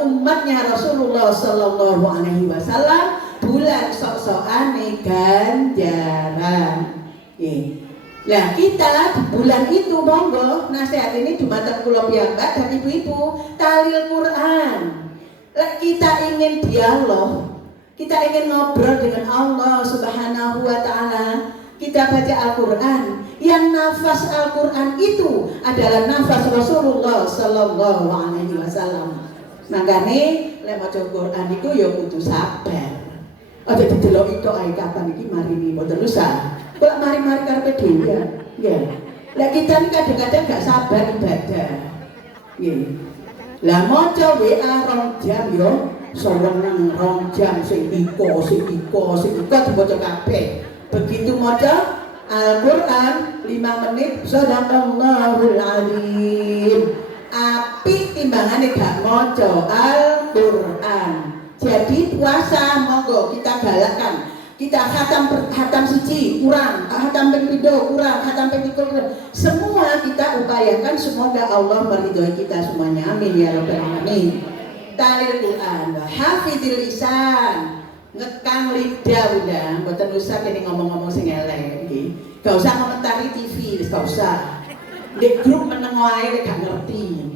umatnya Rasulullah Sallallahu Alaihi Wasallam, bulan sok-sokane ganjaran. Nah kita di bulan itu monggo nasihat ini dumateng kula piyambak dan ibu-ibu talil Quran. Kita ingin dialog, kita ingin ngobrol dengan Allah Subhanahu Wa Taala. Kita baca Al-Quran, yang nafas Al-Quran itu adalah nafas Rasulullah Sallallahu Alaihi Wasallam. Makanya lek maca Quran itu ya kudu sabar. Aja didelok itu ae kapan iki mari ni mboten usah. Kok mari-mari karepe dhewe ya. Lah kita ini kadang-kadang gak sabar ibadah. Nggih. Lah maca WA 2 jam yo, seneng 2 jam sing iko dibaca kabeh. Begitu maca Al-Quran 5 menit sadaqallahul azim. Api timbangane gak maca Al-Quran. Jadi puasa monggo kita galakkan. Kita khatam siji kurang, khatam pindho kurang, khatam pindho kurang. Semua kita upayakan semoga Allah meridhoi kita semuanya. Amin ya rabbal alamin. Talil Quran, hafizil lisan. Ngekang lidah Bunda, mboten usah kene ngomong-ngomong sing elek iki. Gak usah komentari TV, gak usah. Di grup meneng wae nek gak ngerti.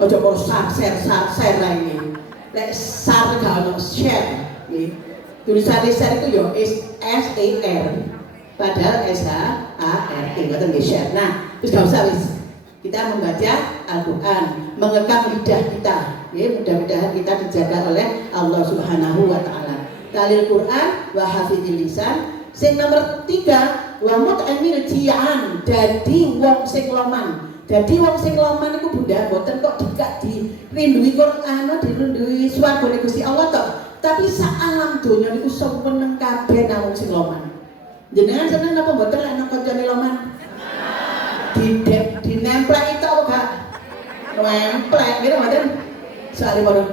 Ojo kok share lah ini. Lek share gak ono share. Tulisan share itu yo S-A-R. Padahal S-H-A-R-E ngoten nggih share. Nah, terus gak usah wis. Kita membaca Al-Qur'an, mengekang lidah kita. Mudah-mudahan kita dijaga oleh Allah Subhanahu wa taala. Talil Qur'an wa hafizil lisan. Sing nomor 3 wa mut'amil ji'an, dadi wong sing loman. Dadi wong sing loman iku Bunda mboten kok dikak dirindui Quran, dirindui swargane Gusti Allah tok. Tapi sak alam donya niku seneng kabeh nang wong sing loman. Jenengan seneng napa mboten lek nang kancane loman? Dinemplek itu apa gak? Nemplek gitu mboten. Soale baru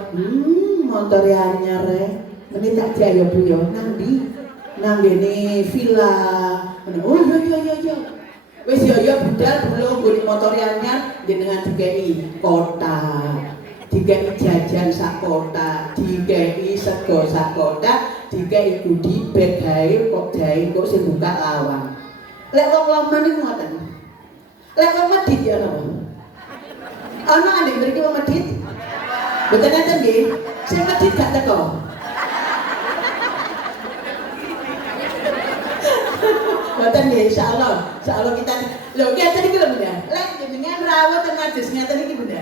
motor anyar menit tak jaya Bu yo nang ndi? Nang ngene villa. Oh iya. Wis ya budal belum nggone motor anyar jenengan dikei kota. Dikei jajan sak kota, dikei sego sak kota, dikei goodie bag gawe kok sing buka lawang. Lek wong loman iku ngoten. Lek wong medhit ya napa? Ana nek mriki wong medhit? Mboten enten nggih. Sing medhit gak teko. Mboten nggih insyaallah. Insyaallah kita lho ngeten iki lho Bunda. Lek jenengan rawuh ten majlis ngeten iki Bunda.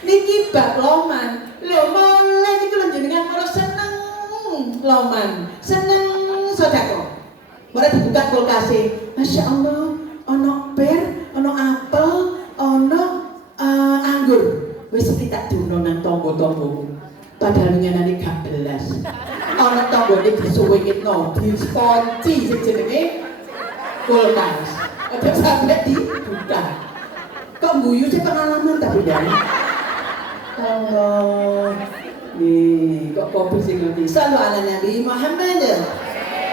Niki bab loman. Lho mulai niki lho jenengan malah seneng loman. Seneng sedekah. Mari dibuka kulkase. Masya Allah, ono per, ono apel, ono anggur. Wis kita duno nang tangga-tanggaku. Padahal nyenani gak belas. Ono tanggane disuwingitno, disponci sing jenenge kulkas. Aja sampe dibuka. Kok guyu sih pengalaman tak Bunda? Allah. Nih, kok kopi sing ngerti. Sallu ala Nabi Muhammad.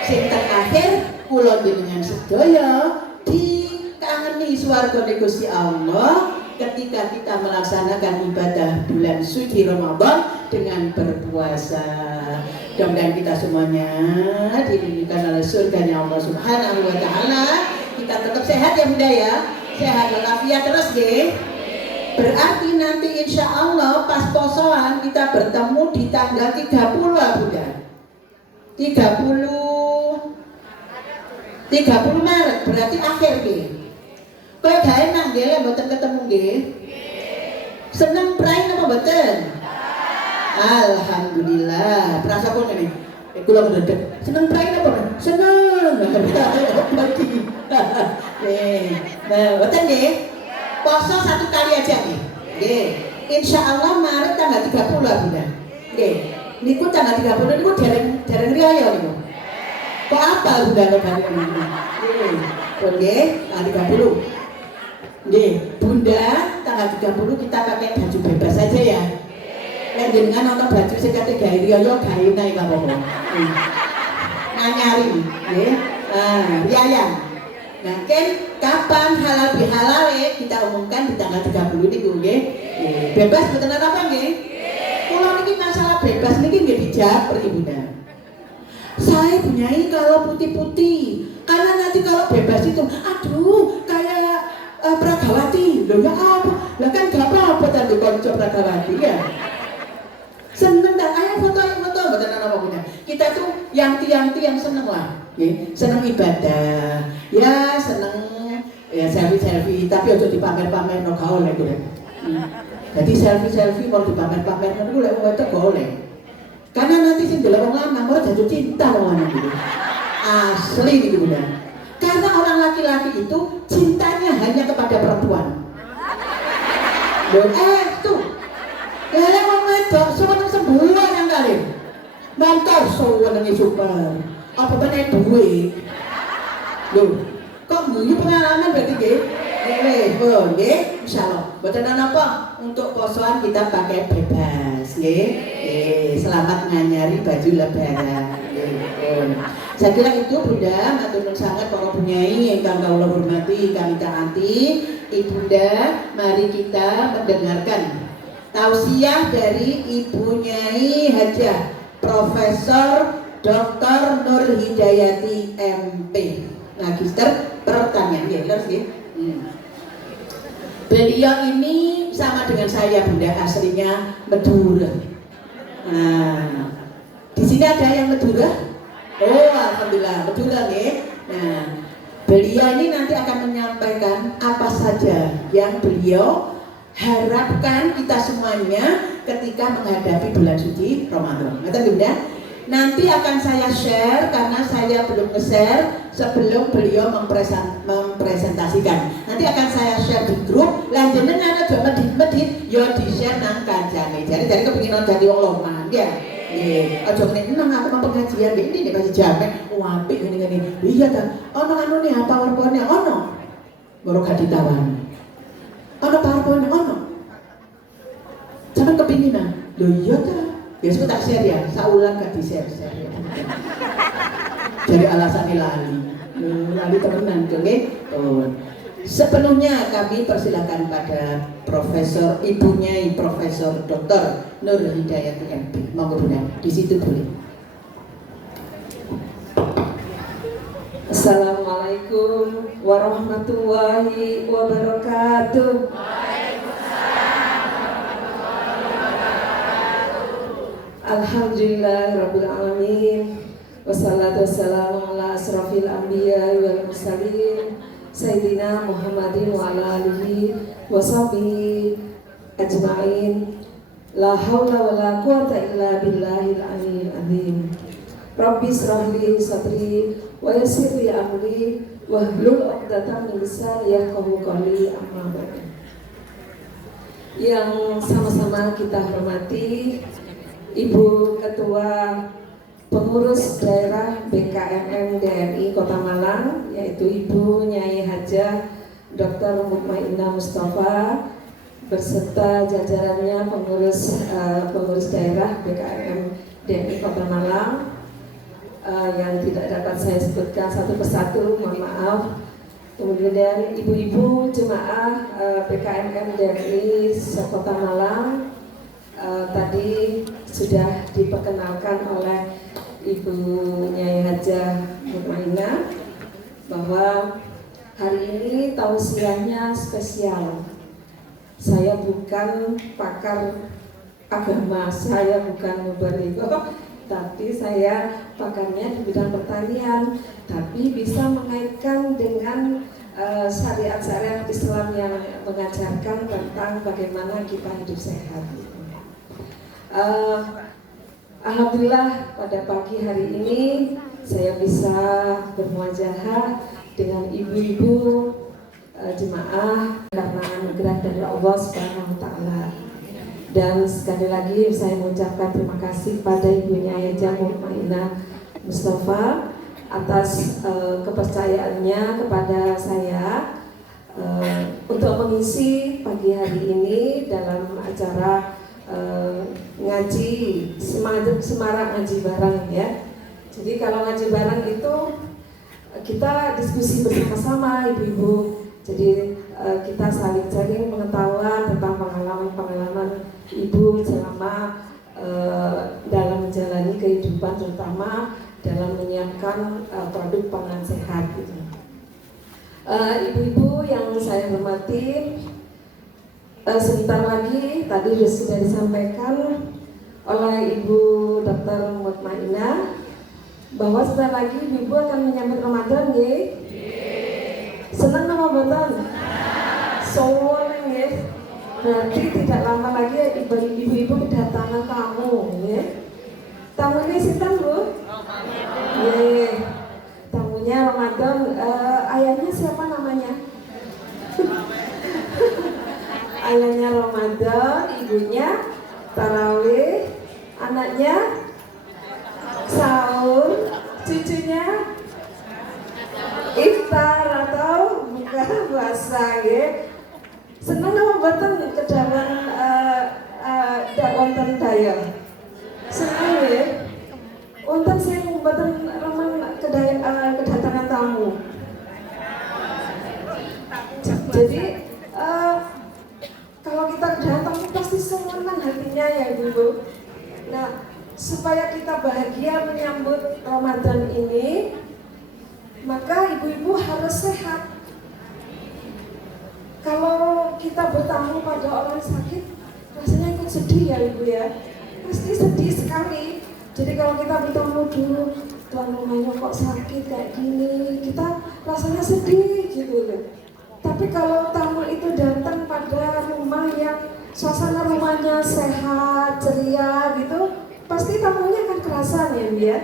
Sing terakhir kula jenengan sedaya dikangeni swargane Gusti Allah ketika kita melaksanakan ibadah bulan suci Ramadan dengan berpuasa. Mudah-mudahan kita semuanya dirindukan oleh surganya Allah Subhanahu wa taala. Kita tetap sehat ya Bunda ya. Sehat walafiat terus nggih. Berarti nanti insya Allah pas posoan kita bertemu di tanggal 30 Bunda. 30 Maret berarti akhir nggih. Kowe gawe nang nggih lek mboten ketemu nggih. Seneng prai napa mboten? Alhamdulillah. Prasa pun ngene. Kula ngedek. Seneng prai napa? Seneng. Lagi. Nah, mboten nggih. Poso 1 kali aja nih. Nggih. Insyaallah Maret tanggal 30 Bunda. Nggih. Niku tanggal 30 niku dereng riyo niku. Kok apa Bunda nek kali ini? Nggih, tanggal 30. Nggih, Bunda tanggal 30 kita pakai baju bebas saja ya. Lek jenengan ana baju sing kate gawe riyo gawe nae gak apa-apa. Nganyari nggih. Riayang. Nah, kapan halal bihalal kita umumkan di tanggal 30 niku nggih. Bebas mboten apa nggih? Kula niki masalah bebas niki nggih dijawab pergi Bunda. Saya punyai kalau putih-putih. Karena nanti kalau bebas itu aduh kayak Pragawati. Loh ya apa? Lah kan gak apa-apa tadi konco Pragawati ya. Seneng dan ayo foto mboten apa Bunda. Kita tuh yang yang seneng lah. Seneng ibadah, ya seneng ya selfie, tapi ojo dipamer-pamer no gak oleh kuwi. Jadi selfie mau dipamer-pamer niku lek wong wedok gak oleh. Karena nanti sing delok wong lanang ora jatuh cinta wong lanang itu. Asli niku Bunda. Karena orang laki-laki itu cintanya hanya kepada perempuan. Loh tuh. Lek wong wedok seneng sembuhan yang kali. Mantar senenge super. Apa bener duwe? Loh, kok guyu pengalaman berarti nggih? Nggih, insyaallah. Mboten napa untuk posoan kita pakai bebas, nggih. Selamat nganyari baju lebaran. Saya kira itu Bunda, matur nuwun sangat para punyai ingkang kawula hormati, kami taati. Ibunda, mari kita mendengarkan tausiah dari Ibu Nyai Hajah Profesor Dr. Nur Hidayati MP, Magister Pertanian. Ya, terus nggih. Beliau ini sama dengan saya Bunda, aslinya Madura. Nah, di sini ada yang Madura? Oh, alhamdulillah Madura nih. Nah, beliau ini nanti akan menyampaikan apa saja yang beliau harapkan kita semuanya ketika menghadapi bulan suci Ramadan. Ngerti Bunda? Nanti akan saya share karena saya belum nge-share sebelum beliau mempresentasikan. Nanti akan saya share di grup. Lanjutnya anak coba medit, yo di share nang kancane. Jadi kepingin jadi wong loman ya. Aja ngene nang aku mau pengajian ini nih masih jamek. Apik ngene. Iya ta. Ono anu nih PowerPoint-nya ono. Baru gak ditawani. Ono PowerPoint ono. Sampe kepinginan. Lho iya ta. Ya sudah tak share ya, saulang gak di share ya. Jadi alasan lali temenan oke? Sepenuhnya kami persilakan pada Profesor Ibunya Profesor Dr. Nur Hidayati MP. Monggo Bunda, di situ boleh. Assalamualaikum warahmatullahi wabarakatuh. Alhamdulillah Rabbil Alamin. Wassalatu wassalamu ala asrafil anbiya wal mursalin Sayyidina Muhammadin wa ala alihi wa sahbihi ajma'in. La hawla wa la quwata illa billahil aliyyil azim. Rabbi shrahli sadri wa yassirli amri wahlul 'uqdatam min lisani yafqahu qawli. Amma ba'du. Yang sama-sama kita hormati Ibu Ketua Pengurus Daerah BKMM DNI Kota Malang, yaitu Ibu Nyai Hajah Dr. Mutmainnah Mustafa beserta jajarannya pengurus daerah BKMM DNI Kota Malang, yang tidak dapat saya sebutkan satu persatu, mohon maaf. Kemudian ibu-ibu jemaah BKMM DNI Kota Malang, tadi sudah diperkenalkan oleh Ibu Nyai Hajah Mutmainnah bahwa hari ini tausiahnya spesial. Saya bukan pakar agama, saya bukan mubaligh, tapi saya pakarnya di bidang pertanian, tapi bisa mengaitkan dengan syariat-syariat Islam yang mengajarkan tentang bagaimana kita hidup sehat. Alhamdulillah pada pagi hari ini saya bisa bermuajahah dengan ibu-ibu jemaah karena anugerah dari Allah Subhanahu wa taala. Dan sekali lagi saya mengucapkan terima kasih pada Ibunya Hajah Mutmainnah Mustafa atas kepercayaannya kepada saya untuk mengisi pagi hari ini dalam acara ngaji Semarang ngaji bareng ya. Jadi kalau ngaji bareng itu kita diskusi bersama-sama ibu-ibu. Jadi kita saling sharing pengetahuan tentang pengalaman-pengalaman ibu selama dalam menjalani kehidupan, terutama dalam menyiapkan produk pangan sehat gitu. Ibu-ibu yang saya hormati, sebentar lagi tadi sudah disampaikan oleh Ibu Dr. Mutmainnah bahwa sebentar lagi ibu akan menyambut Ramadan nggih. Senang nama boten? Soalnya nggih. Berarti tidak lama lagi ibu-ibu kedatangan tamu nggih. Tamu ini sinten, Bu? Nggih. Tamunya Ramadan, ayahnya siapa namanya? Ayahnya Ramadan, ibunya tarawih, anaknya sahur, cucunya iftar atau buka puasa ya. Seneng apa boten kedawan dak wonten daya? Seneng ya. Wonten sing boten remen kedatangan tamu. Jadi kalau kita datang pasti senang hatinya ya ibu. Nah, supaya kita bahagia menyambut Ramadan ini, maka ibu-ibu harus sehat. Kalau kita bertamu pada orang sakit, rasanya ikut sedih ya Ibu ya. Pasti sedih sekali. Jadi kalau kita bertamu dulu, tuan rumahnya kok sakit kayak gini, kita rasanya sedih gitu loh. Tapi kalau tamu itu datang pada rumah yang suasana rumahnya sehat, ceria gitu, pasti tamunya akan kerasa ya Ibu ya.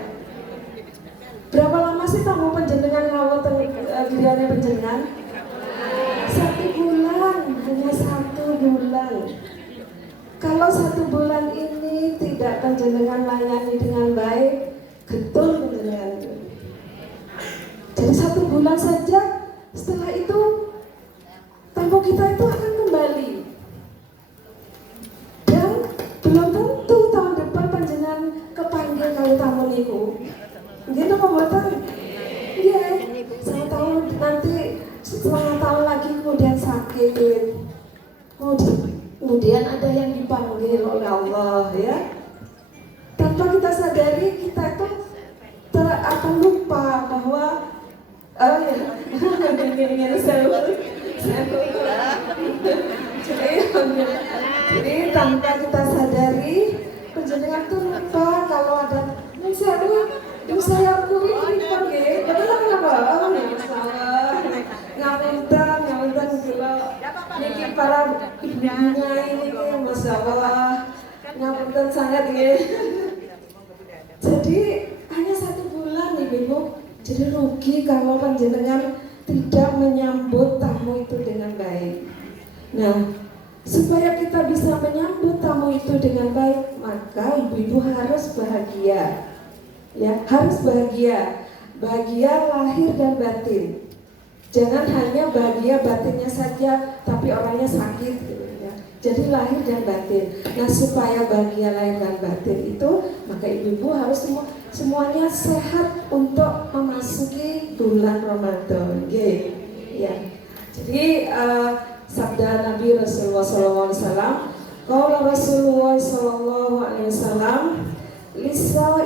Berapa lama sih tamu penjenengan ngawal gilirannya penjenengan? 1 bulan, hanya 1 bulan. Kalau 1 bulan ini tidak penjenengan layani dengan baik, getol penjenengan itu. Jadi 1 bulan saja, setelah itu tamu kita itu akan kembali. Dan belum tentu tahun depan penjenengan kepanggil kali tamu niku. Gitu pembuatan? Iya. Saya tahu nanti setengah tahun lagi kemudian sakit. Kemudian ada yang dipanggil oleh Allah ya. Tanpa kita sadari kita itu akan lupa bahwa jadi tanpa kita sadari penjenengan tuh lupa kalau ada saya kulit dipanggil, tapi apa? Masalah ngapunten kula niki para ibunya ini masalah ngapunten sangat nggih. Jadi hanya 1 bulan nih Ibu. Jadi rugi kalau panjenengan tidak menyambut tamu itu dengan baik. Nah, supaya kita bisa menyambut tamu itu dengan baik, maka ibu-ibu harus bahagia. Ya, harus bahagia. Bahagia lahir dan batin. Jangan hanya bahagia batinnya saja, tapi orangnya sakit gitu ya. Jadi lahir dan batin. Nah, supaya bahagia lahir dan batin itu, maka ibu-ibu harus semuanya sehat untuk memasuki bulan Ramadan. Okay. Ya. Jadi sabda Nabi Rasulullah SAW, kalau Rasulullah SAW,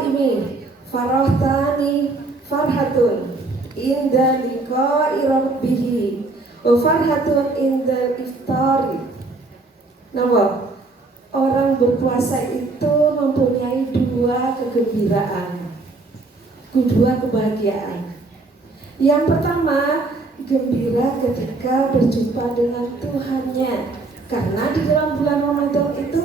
ini farahtani farhatun inda liqa'i rabbih wa farhatun inda iftari. Nah, orang berpuasa itu mempunyai 2 kegembiraan, 2 kebahagiaan. Yang pertama, gembira ketika berjumpa dengan Tuhannya, karena di dalam bulan Ramadan itu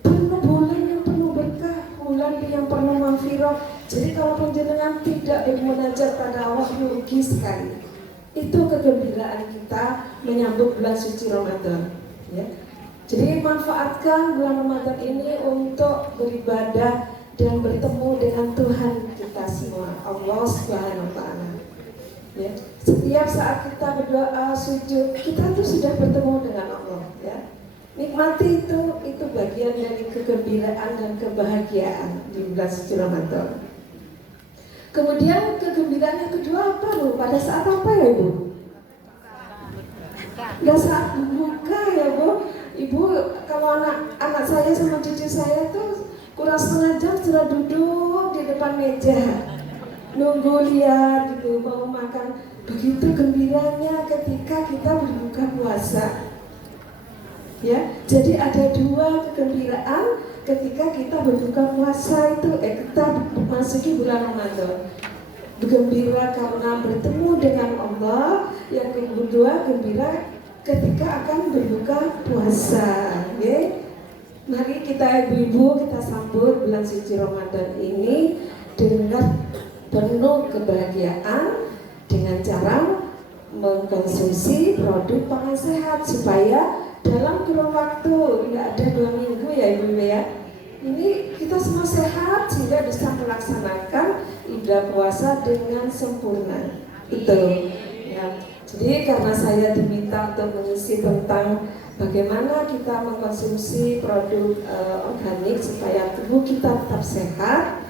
penuh bulan yang penuh berkah, bulan yang penuh maghfirah. Jadi kalau penjenengan tidak bermunajat pada Allah, rugi sekali. Itu kegembiraan kita menyambut bulan suci Ramadan ya. Jadi manfaatkan bulan Ramadan ini untuk beribadah dan bertemu dengan Tuhan kita semua, Allah Subhanahu wa Ta'ala. Ya. Setiap saat kita berdoa, sujud, kita tuh sudah bertemu dengan Allah ya. Nikmati itu bagian dari kegembiraan dan kebahagiaan di bulan suci Ramadan. Kemudian kegembiraan yang kedua apa Bu? Pada saat apa ya Bu? Pada saat buka ya Bu. Ibu, kalau anak saya sama cucu saya tuh kurang setengah jam sudah duduk di depan meja, nunggu lihat gitu, mau makan. Begitu gembiranya ketika kita berbuka puasa. Ya, jadi ada 2 kegembiraan ketika kita berbuka puasa itu kita memasuki bulan Ramadan. Gembira karena bertemu dengan Allah. Yang kedua, gembira ketika akan berbuka puasa. Okay? Mari kita ibu-ibu kita sambut bulan suci Ramadan ini dengan penuh kebahagiaan dengan cara mengkonsumsi produk pangan sehat supaya dalam kurun waktu tidak ada 2 minggu ya ibu ya. Ini kita semua sehat sehingga bisa melaksanakan ibadah puasa dengan sempurna. Itu ya. Jadi karena saya diminta untuk mengisi tentang bagaimana kita mengkonsumsi produk organik supaya tubuh kita tetap sehat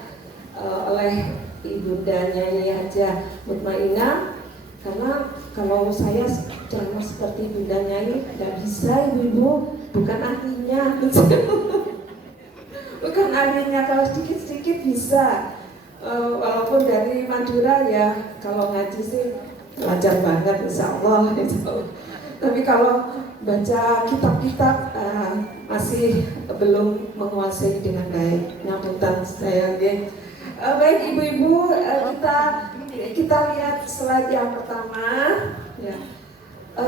oleh Ibunda Nyai Hajah Mutmainah. Karena kalau saya jangan seperti Bunda Nyai tidak bisa ibu-ibu, bukan ahlinya bukan ahlinya, kalau sedikit-sedikit bisa walaupun dari Madura ya, kalau ngaji sih lancar banget insya Allah gitu. Tapi kalau baca kitab-kitab masih belum menguasai dengan baik. Ngapunten saya nggih. Baik ibu-ibu, kita lihat slide yang pertama. Ya.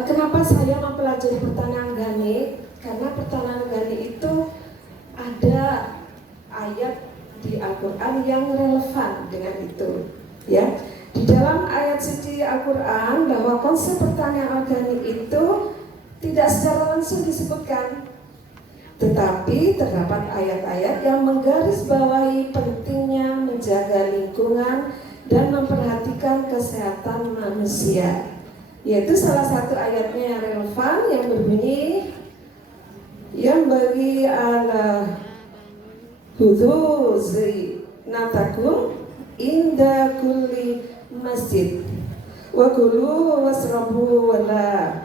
Kenapa saya mempelajari pertanian organik? Karena pertanian organik itu ada ayat di Al-Quran yang relevan dengan itu. Ya, di dalam ayat suci Al-Quran bahwa konsep pertanian organik itu tidak secara langsung disebutkan, tetapi terdapat ayat-ayat yang menggarisbawahi pentingnya menjaga lingkungan dan memperhatikan kesehatan manusia. Yaitu salah satu ayatnya yang relevan yang berbunyi yang bagi ala huduzi natakum inda kulli masjid wa kulu wasrabu wa la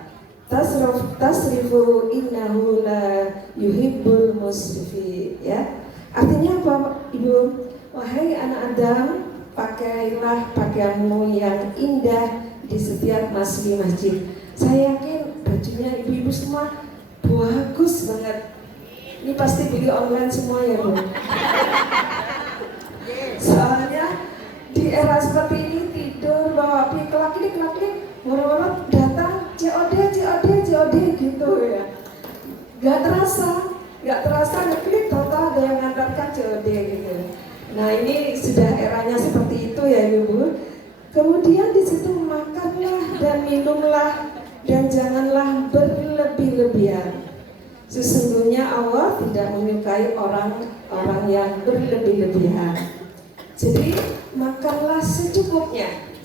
tasrifu innahu la yuhibbul musrifin. Ya, artinya apa Ibu? Wahai anak Adam, pakailah pakaianmu yang indah di setiap masjid. Saya yakin bajunya ibu-ibu semua bagus banget. Ini pasti beli online semua ya Bu. Soalnya di era seperti ini tidur bawa kelak-klik moro-moro datang COD gitu ya. Gak terasa ngeklik total ada yang ngantarkan COD gitu. Nah ini sudah eranya seperti itu ya Ibu. Kemudian di situ makanlah dan minumlah dan janganlah berlebih-lebihan. Sesungguhnya Allah tidak menyukai orang-orang yang berlebih-lebihan. Jadi makanlah secukupnya.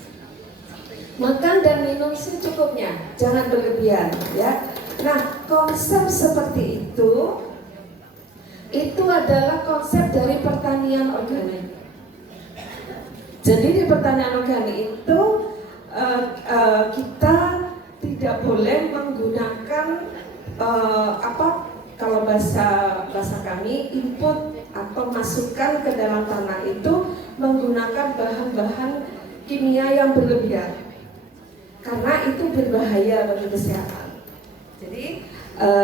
Makan dan minum secukupnya, jangan berlebihan ya. Nah, konsep seperti itu adalah konsep dari pertanian organik. Jadi di pertanian organik itu kita tidak boleh menggunakan kalau bahasa kami input atau masukkan ke dalam tanah itu menggunakan bahan-bahan kimia yang berlebihan karena itu berbahaya bagi kesehatan. Jadi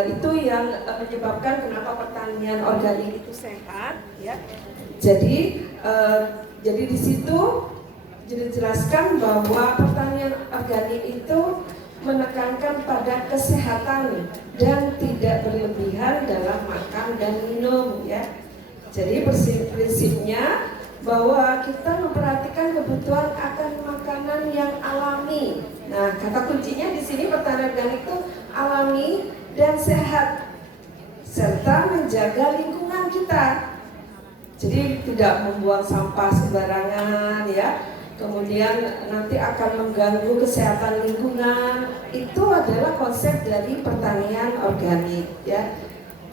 itu yang menyebabkan kenapa pertanian organik itu sehat ya. Jadi di situ dijelaskan bahwa pertanian organik itu menekankan pada kesehatan dan tidak berlebihan dalam makan dan minum ya. Jadi prinsipnya bahwa kita memperhatikan kebutuhan akan makanan yang alami. Nah, kata kuncinya di sini pertanian organik itu alami dan sehat serta menjaga lingkungan kita. Jadi tidak membuang sampah sembarangan ya. Kemudian nanti akan mengganggu kesehatan lingkungan. Itu adalah konsep dari pertanian organik ya.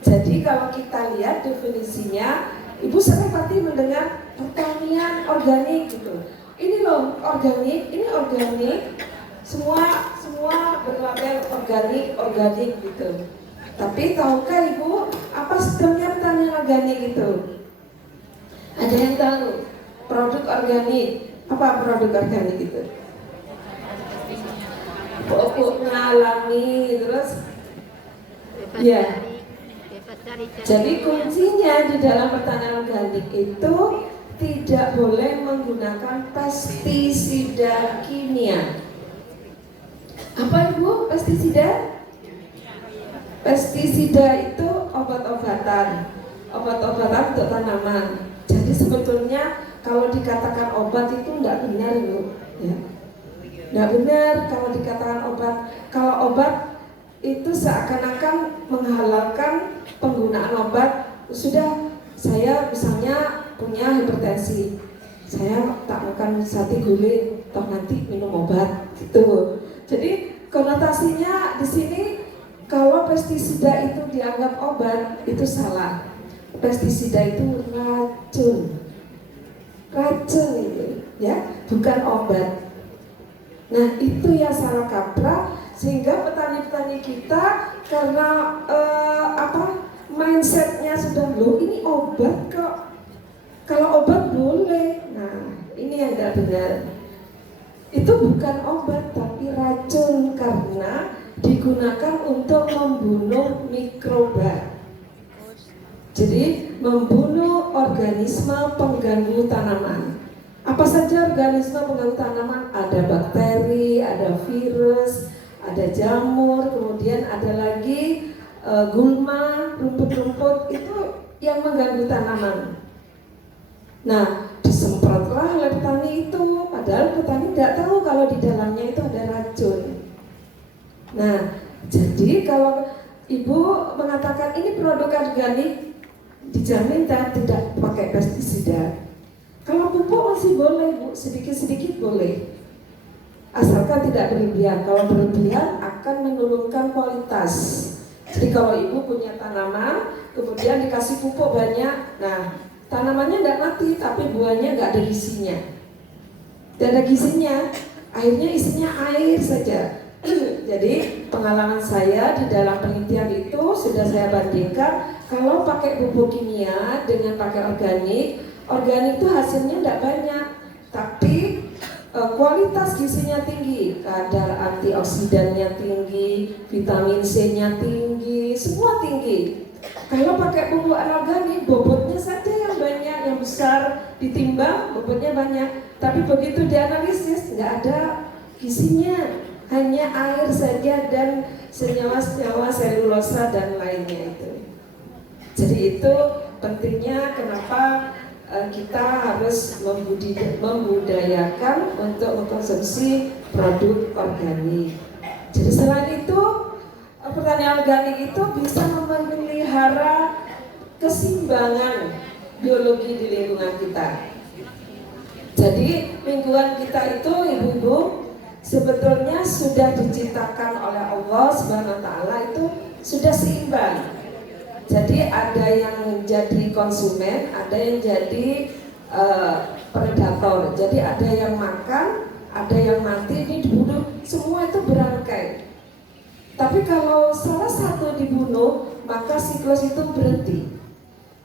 Jadi kalau kita lihat definisinya, Ibu sering pasti mendengar pertanian organik gitu. Ini loh organik, ini organik. Semua berlabel organik gitu. Tapi tahukah Ibu apa sebenarnya pertanian organik itu? Ada yang tahu? Produk organik. Apa produk organik itu? Pokoknya alami terus ya. Jadi kuncinya di dalam pertanian organik itu tidak boleh menggunakan pestisida kimia. Apa Ibu pestisida? Pestisida itu obat-obatan untuk tanaman. Jadi sebetulnya kalau dikatakan obat itu tidak benar loh, ya. Tidak benar kalau dikatakan obat. Kalau obat itu seakan-akan menghalalkan penggunaan obat. Sudah, saya misalnya punya hipertensi, saya tak makan sate guling, toh nanti minum obat, gitu. Jadi konotasinya di sini kalau pestisida itu dianggap obat itu salah. Pestisida itu racun itu ya, bukan obat. Nah itu yang salah kaprah sehingga petani-petani kita karena mindsetnya sudah loh ini obat kok, kalau obat boleh. Nah ini yang tidak benar, itu bukan obat tapi racun karena digunakan untuk membunuh mikroba. Jadi membunuh organisme pengganggu tanaman. Apa saja organisme pengganggu tanaman? Ada bakteri, ada virus, ada jamur, kemudian ada lagi gulma, rumput-rumput, itu yang mengganggu tanaman. Nah, disemprotlah oleh petani itu, padahal petani tidak tahu kalau di dalamnya itu ada racun. Nah, jadi kalau ibu mengatakan ini produk organik, dijamin tidak pakai pestisida. Kalau pupuk masih boleh, Bu, sedikit-sedikit boleh, asalkan tidak berlebihan. Kalau berlebihan akan menurunkan kualitas. Jadi kalau ibu punya tanaman, kemudian dikasih pupuk banyak, nah tanamannya tidak mati, tapi buahnya nggak ada gizinya. Tidak ada gizinya, akhirnya isinya air saja. Jadi pengalaman saya di dalam penelitian itu sudah saya bandingkan, kalau pakai pupuk kimia dengan pakai organik itu hasilnya tidak banyak, tapi kualitas gizinya tinggi, kadar antioksidannya tinggi, vitamin C-nya tinggi, semua tinggi. Kalau pakai pupuk anorganik, bobotnya saja yang banyak, yang besar, ditimbang bobotnya banyak, tapi begitu dianalisis nggak ada gizinya, hanya air saja dan senyawa-senyawa selulosa dan lainnya itu. Jadi itu pentingnya kenapa kita harus membudayakan untuk mengkonsumsi produk organik. Jadi selain itu, pertanian organik itu bisa memelihara keseimbangan biologi di lingkungan kita. Jadi lingkungan kita itu, ibu-ibu, sebetulnya sudah diciptakan oleh Allah Subhanahu wa Ta'ala, itu sudah seimbang. Jadi ada yang jadi konsumen, ada yang jadi predator. Jadi ada yang makan, ada yang mati, ini dibunuh, semua itu berangkai. Tapi kalau salah satu dibunuh, maka siklus itu berhenti.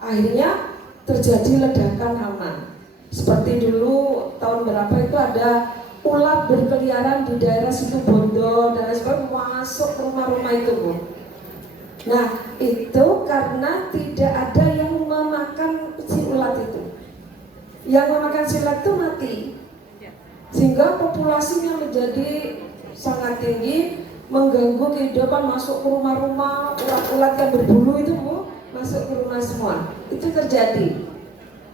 Akhirnya terjadi ledakan hama. Seperti dulu tahun berapa itu ada ulat berkeliaran di daerah situ Bondo dan lain sebagainya, masuk ke rumah-rumah itu, Bu. Nah, itu karena tidak ada yang memakan si ulat itu. Yang memakan si ulat itu mati. Sehingga populasinya menjadi sangat tinggi, mengganggu kehidupan, masuk ke rumah-rumah, ulat-ulat yang berbulu itu, Bu, masuk ke rumah semua. Itu terjadi.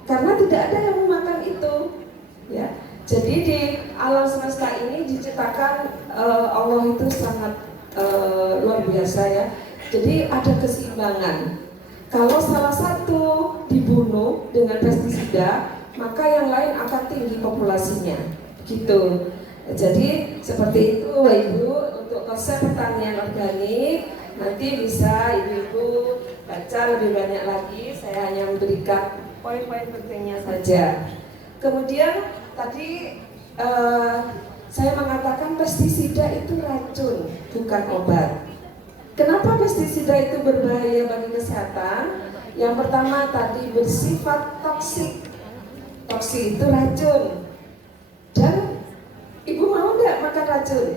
Karena tidak ada yang memakan itu. Ya. Jadi di alam semesta ini diciptakan Allah itu sangat luar biasa ya. Jadi ada keseimbangan. Kalau salah satu dibunuh dengan pestisida, maka yang lain akan tinggi populasinya. Gitu. Jadi seperti itu, Ibu, untuk konsep pertanian organik nanti bisa ibu-ibu baca lebih banyak lagi. Saya hanya memberikan poin-poin pentingnya saja. Kemudian tadi saya mengatakan pestisida itu racun, bukan obat. Kenapa pestisida itu berbahaya bagi kesehatan? Yang pertama tadi bersifat toksik. Toksik itu racun. Dan ibu mau nggak makan racun?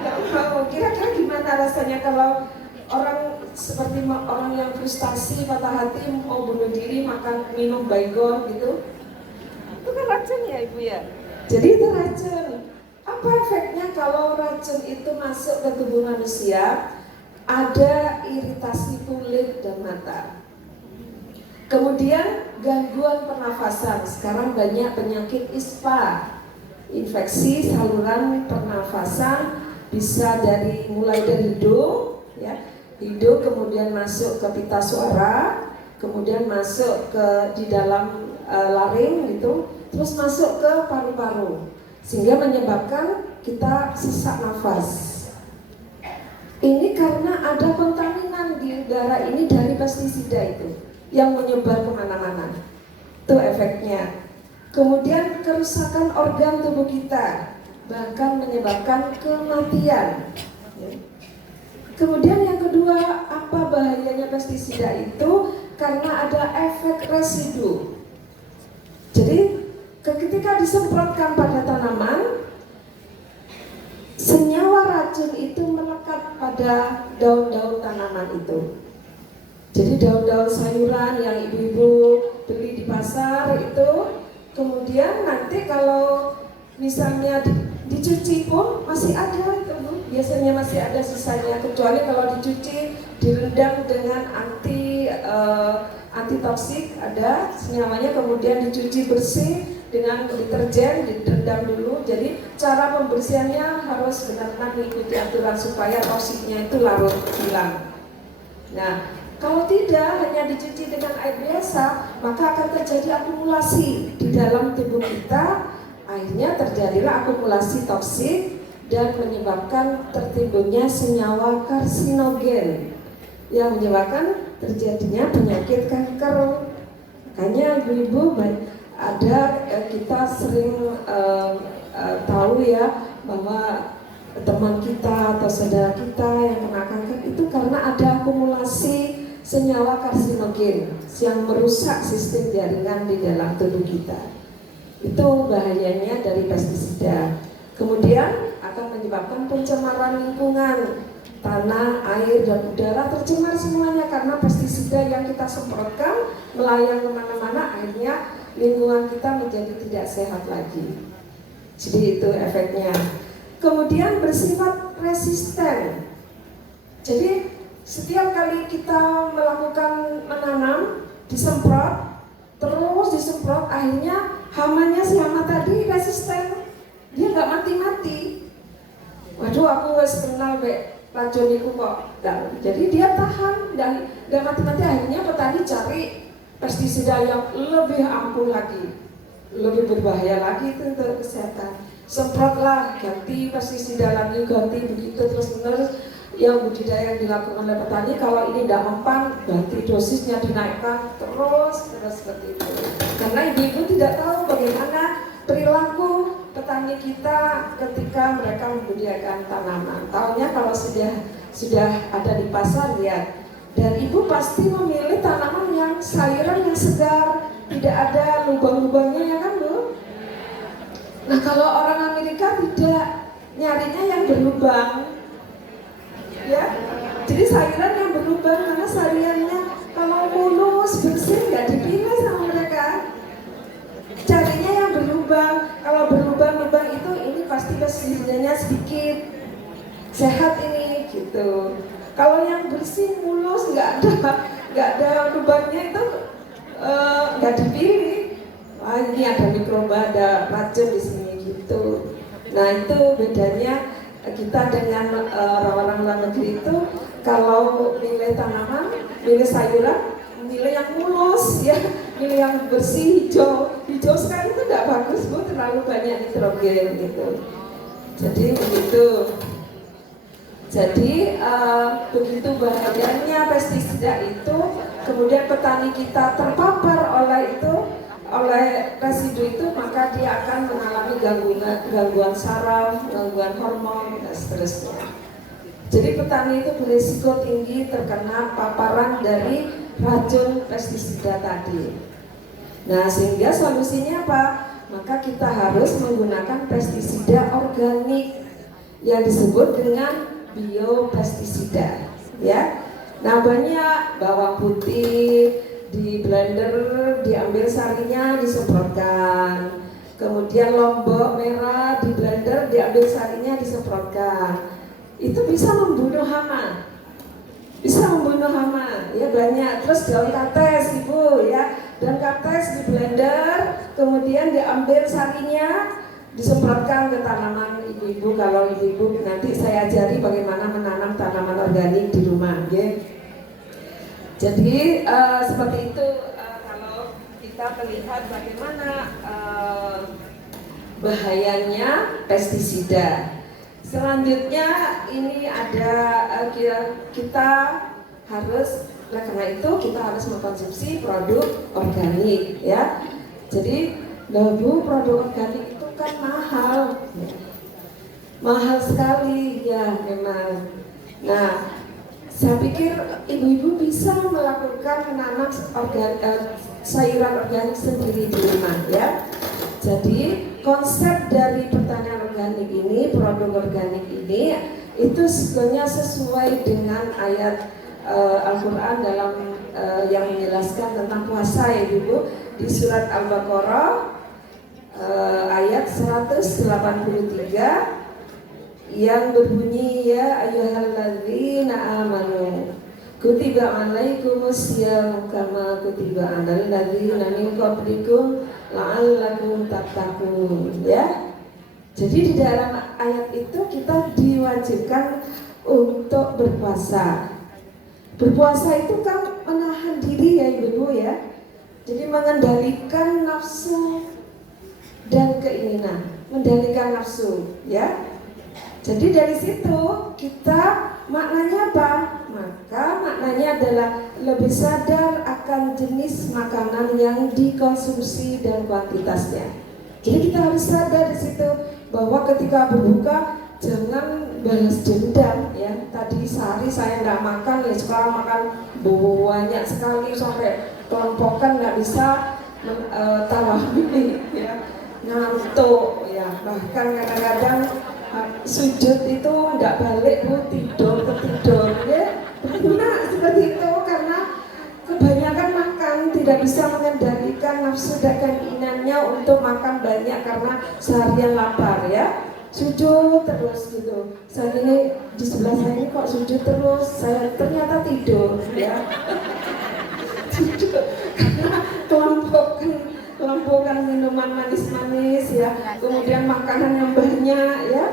Nggak mau. Kira-kira gimana rasanya kalau orang seperti orang yang frustasi, patah hati, mau bunuh diri, makan minum baygon gitu? Itu kan racun ya, Ibu ya? Jadi itu racun. Apa efeknya kalau racun itu masuk ke tubuh manusia? Ada iritasi kulit dan mata. Kemudian gangguan pernafasan. Sekarang banyak penyakit ISPA, infeksi saluran pernafasan, bisa mulai dari hidung, ya, hidung kemudian masuk ke pita suara, kemudian masuk ke di dalam laring gitu, terus masuk ke paru-paru, sehingga menyebabkan kita sesak nafas. Ini karena ada kontaminan di udara ini dari pestisida itu yang menyebar kemana-mana. Itu efeknya. Kemudian kerusakan organ tubuh kita, bahkan menyebabkan kematian. Kemudian yang kedua, apa bahayanya pestisida itu? Karena ada efek residu. Jadi ketika disemprotkan pada tanaman, senyawa racun itu melekat pada daun-daun tanaman itu. Jadi daun-daun sayuran yang ibu-ibu beli di pasar itu, kemudian nanti kalau misalnya dicuci pun masih ada itu Bu. Biasanya masih ada sisanya, kecuali kalau dicuci direndam dengan anti toksik ada senyawanya, kemudian dicuci bersih dengan deterjen, direndam dulu. Jadi cara pembersihannya harus benar-benar mengikuti aturan supaya toksiknya itu larut hilang. Nah, kalau tidak hanya dicuci dengan air biasa, maka akan terjadi akumulasi di dalam tubuh kita. Akhirnya terjadilah akumulasi toksik dan menyebabkan tertimbulnya senyawa karsinogen yang menyebabkan terjadinya penyakit kanker. Makanya ibu-ibu kita sering tahu ya bahwa teman kita atau saudara kita yang kena kanker itu karena ada akumulasi senyawa karsinogen yang merusak sistem jaringan di dalam tubuh kita. Itu bahayanya dari pestisida. Kemudian akan menyebabkan pencemaran lingkungan, tanah, air, dan udara tercemar semuanya karena pestisida yang kita semprotkan melayang kemana-mana, akhirnya lingkungan kita menjadi tidak sehat lagi. Jadi itu efeknya. Kemudian bersifat resisten. Jadi setiap kali kita melakukan menanam, disemprot, terus disemprot, akhirnya hamanya si hama tadi resisten. Dia nggak mati-mati. Waduh, aku wes kenal racun itu kok. Jadi dia tahan dan nggak mati-mati. Akhirnya petani cari pestisida yang lebih ampuh lagi, lebih berbahaya lagi itu untuk kesehatan. Semprotlah, ganti pestisida lagi, ganti begitu terus-menerus. Yang budidaya yang dilakukan oleh petani, kalau ini tidak mempan, ganti dosisnya, dinaikkan terus seperti itu. Karena ibu-ibu tidak tahu bagaimana perilaku petani kita ketika mereka membudidayakan tanaman. Taunya kalau sudah ada di pasar, lihat. Dan ibu pasti memilih tanaman yang sayuran yang segar, tidak ada lubang-lubangnya, ya kan Bu? Nah, kalau orang Amerika tidak, nyarinya yang berlubang. Ya, jadi sayuran yang berlubang, karena sayurannya kalau mulus bersih nggak dipilih sama mereka. Carinya yang berlubang. Kalau berlubang-lubang itu ini pasti pestisidanya sedikit, sehat ini gitu. Kalau yang bersih mulus nggak ada lubangnya itu nggak dipilih. Wah, ini ada mikroba, ada racun di sini gitu. Nah, itu bedanya kita dengan orang-orang luar negeri itu. Kalau milih tanaman, milih sayuran, milih yang mulus ya, milih yang bersih, hijau sekali itu nggak bagus Bu, terlalu banyak nitrogen gitu. Jadi begitu. Jadi begitu bahayanya pestisida itu. Kemudian petani kita terpapar oleh residu itu, maka dia akan mengalami gangguan saraf, gangguan hormon, dan seterusnya. Jadi petani itu berisiko tinggi terkena paparan dari racun pestisida tadi. Nah, sehingga solusinya apa? Maka kita harus menggunakan pestisida organik yang disebut dengan biopestisida, ya. Nah, banyak bawang putih di blender, diambil sarinya, disemprotkan. Kemudian lombok merah di blender, diambil sarinya, disemprotkan. Itu bisa membunuh hama. Ya banyak. Terus daun kates Ibu ya, daun kates di blender, kemudian diambil sarinya, disemprotkan ke tanaman ibu-ibu. Kalau ibu-ibu nanti saya ajari bagaimana menanam tanaman organik di rumah, ya. Jadi seperti itu kalau kita melihat bagaimana bahayanya pestisida. Selanjutnya ini ada kita harus, karena itu kita harus mengkonsumsi produk organik, ya. Jadi Bu, produk organik itu kan mahal sekali ya memang. Nah, saya pikir ibu-ibu bisa melakukan menanam sayuran organik sendiri di rumah, ya. Jadi konsep dari pertanian organik ini, produk organik ini, itu sebetulnya sesuai dengan ayat Al-Quran dalam yang menjelaskan tentang puasa ya Ibu, di surat Al-Baqarah ayat 183 yang berbunyi ya ayyuhalladzina amanu kutiba alaikumusyamu kama kutiba alal ladzina min qablikum la'allakum tattaqun ya. Jadi di dalam ayat itu kita diwajibkan untuk berpuasa. Berpuasa itu kan menahan diri ya Ibu ya. Jadi mengendalikan nafsu dan keinginan, mengendalikan nafsu ya. Jadi dari situ kita maknanya apa? Maka maknanya adalah lebih sadar akan jenis makanan yang dikonsumsi dan kuantitasnya. Jadi kita harus sadar di situ bahwa ketika berbuka jangan balas dendam ya. Tadi sehari saya nggak makan, ya sekarang makan banyak sekali sampai kelompokan nggak bisa tarawih ya, ngantuk ya, bahkan kadang-kadang sujud itu nggak balik Bu, tidur ya. Nah seperti itu karena kebanyakan makan, tidak bisa mengendalikan nafsu dan keinginannya untuk makan banyak karena seharian lapar ya. Sujud terus gitu. Saat ini di sebelah saya ini kok sujud terus, saya ternyata tidur ya. Sujud karena kelompokan minuman manis-manis ya, kemudian makanan yang banyak ya.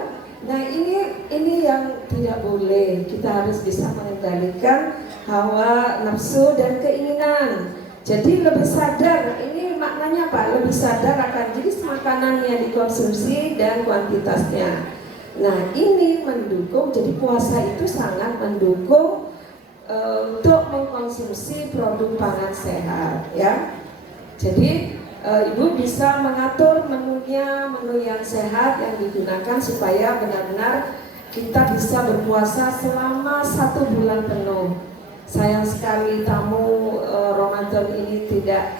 Nah ini yang tidak boleh. Kita harus bisa mengendalikan hawa nafsu dan keinginan. Jadi lebih sadar, ini maknanya apa? Lebih sadar akan jenis makanan yang dikonsumsi dan kuantitasnya. Nah ini mendukung, jadi puasa itu sangat mendukung untuk mengkonsumsi produk pangan sehat ya. Jadi Ibu bisa mengatur menunya, menu yang sehat yang digunakan supaya benar-benar kita bisa berpuasa selama 1 bulan penuh. Sayang sekali tamu Ramadan ini tidak